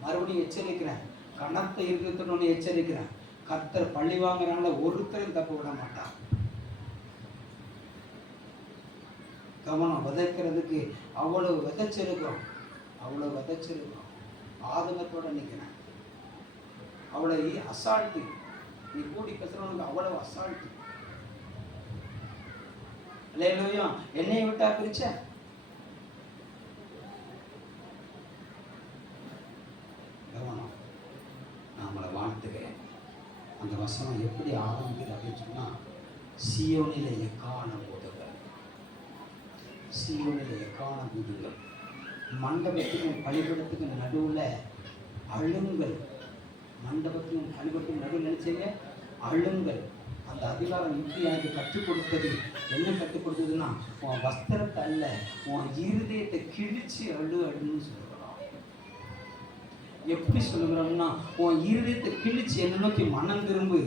மறுபடியும் எச்சரிக்கிறேன், கனத்த இருக்கிறது எச்சரிக்கிறேன். கர்த்தர் பழி வாங்குறனால ஒருத்தரும் தப்பு விட மாட்டார். கவனம். விதைக்கிறதுக்கு அவ்வளவு விதைச்சிருக்கிறோம். ஆதங்கத்தோட நிற்கிறேன். அவ்வளவு அசால்ட்டு. நீ கூடி பேசுறவனுக்கு அவ்வளவு அசால்ட்டு. அல்லேலூயா. என்னைய விட்டா பிரிச்ச கவனம். நம்மளை வாழ்த்துக்கிறேன். அந்த வசனம் எப்படி ஆரம்பிக்குது அப்படின்னு சொன்னா, சீயோனிலே எக்கான போதுகள், சீயோனிலே எக்கான போதுகள், மண்டபத்துக்கும் பலிபீடத்துக்கும் நடுவுல அழுங்கள். மண்டபத்துக்கும் பலிபீடத்துக்கும் நடுவில் நினைச்சீங்க அழுங்கள். அந்த அதிகாரம் இப்படி எனக்கு கற்றுக் கொடுத்தது. என்ன கற்றுக் கொடுத்ததுன்னா, உன் வஸ்திரத்தை அல்ல, உன் இருதயத்தை கிழிச்சு அழுன்னு சொல்லுகிறோம். எப்படி சொல்லுகிறோம்னா, உன் இருதயத்தை கிழிச்சு என்ன நோக்கி மனம் திரும்பு.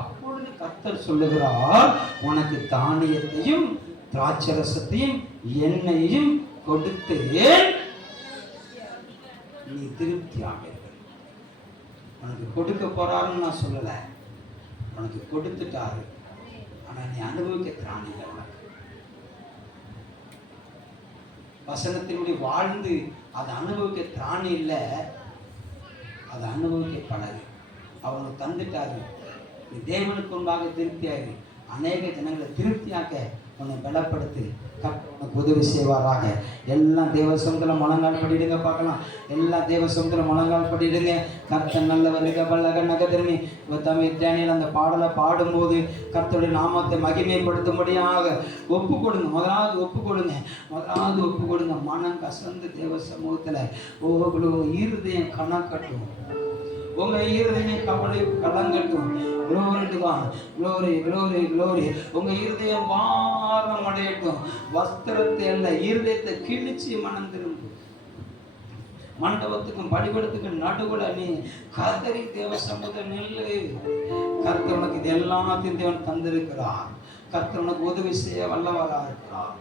அப்பொழுது கர்த்தர் சொல்லுகிறார், உனக்கு தானியத்தையும் திராட்சரசத்தையும் எண்ணெயையும் கொடுத்து நீ திருப்தி ஆகிறீர்கள். உனக்கு கொடுக்க போறாருன்னு நான் சொல்லல, உனக்கு கொடுத்துட்டாரு. ஆனா நீ அனுபவிக்க திராணி இல்லை. உனக்கு வசனத்தினுடைய வாழ்ந்து அதை அனுபவிக்க திராணி இல்லை. அதை அனுபவிக்க பழகு. அவனுக்கு தந்துட்டாரு. நீ தேவனுக்கு முன்பாக திருப்தியாகு. அநேக ஜனங்களை திருப்தியாக்க உன்னை பலப்படுத்து. கர்த்தர் உனக்கு உதவி செய்வாராக. எல்லாம் தேவ சமூகத்தில் முழங்கால் படிடுங்க பார்க்கலாம். எல்லாம் தேவ சமூகத்தில் முழங்கால் படிடுங்க. கர்த்தர் நல்லவர் வல்லக நகதர்மி தமிழ் தியானியில் அந்த பாடலை பாடும்போது கர்த்தருடைய நாமத்தை மகிமைப்படுத்தும்படியாக ஒப்பு கொடுங்க. முதலாவது ஒப்பு கொடுங்க. மனம் கசந்து தேவ சமூகத்தில் இருதயம் கணக்கட்டும். உங்க இருதயம் கவலை கலங்கட்டும். க்ளோரி. உங்க இருதயம் வாரம் அடையட்டும். வஸ்திரத்தை அல்ல, இருதயத்தை கிழிச்சு மனம் திரும்பும். மண்டபத்துக்கும் பலிபீடத்துக்கும் நடுவுல நீ கதறி தேவ சமூகத்தில் நில்லு. கர்த்தர் உனக்கு இது எல்லாத்தையும் தேவன் தந்திருக்கிறார். கர்த்தர் உனக்கு உதவி செய்ய வல்லவரா இருக்கிறார்.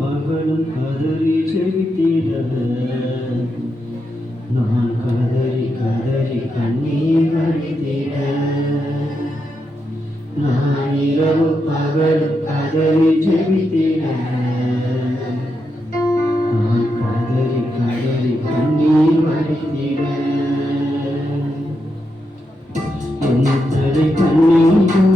பகலும் கதறி செவித்திட, நான் கதறி கண்ணீர் வடித்திட, நான் இரவு பகலும் கதறி செவித்திட, நான் கதறி கண்ணீர் வடித்திட, என் தலை கண்ணீர்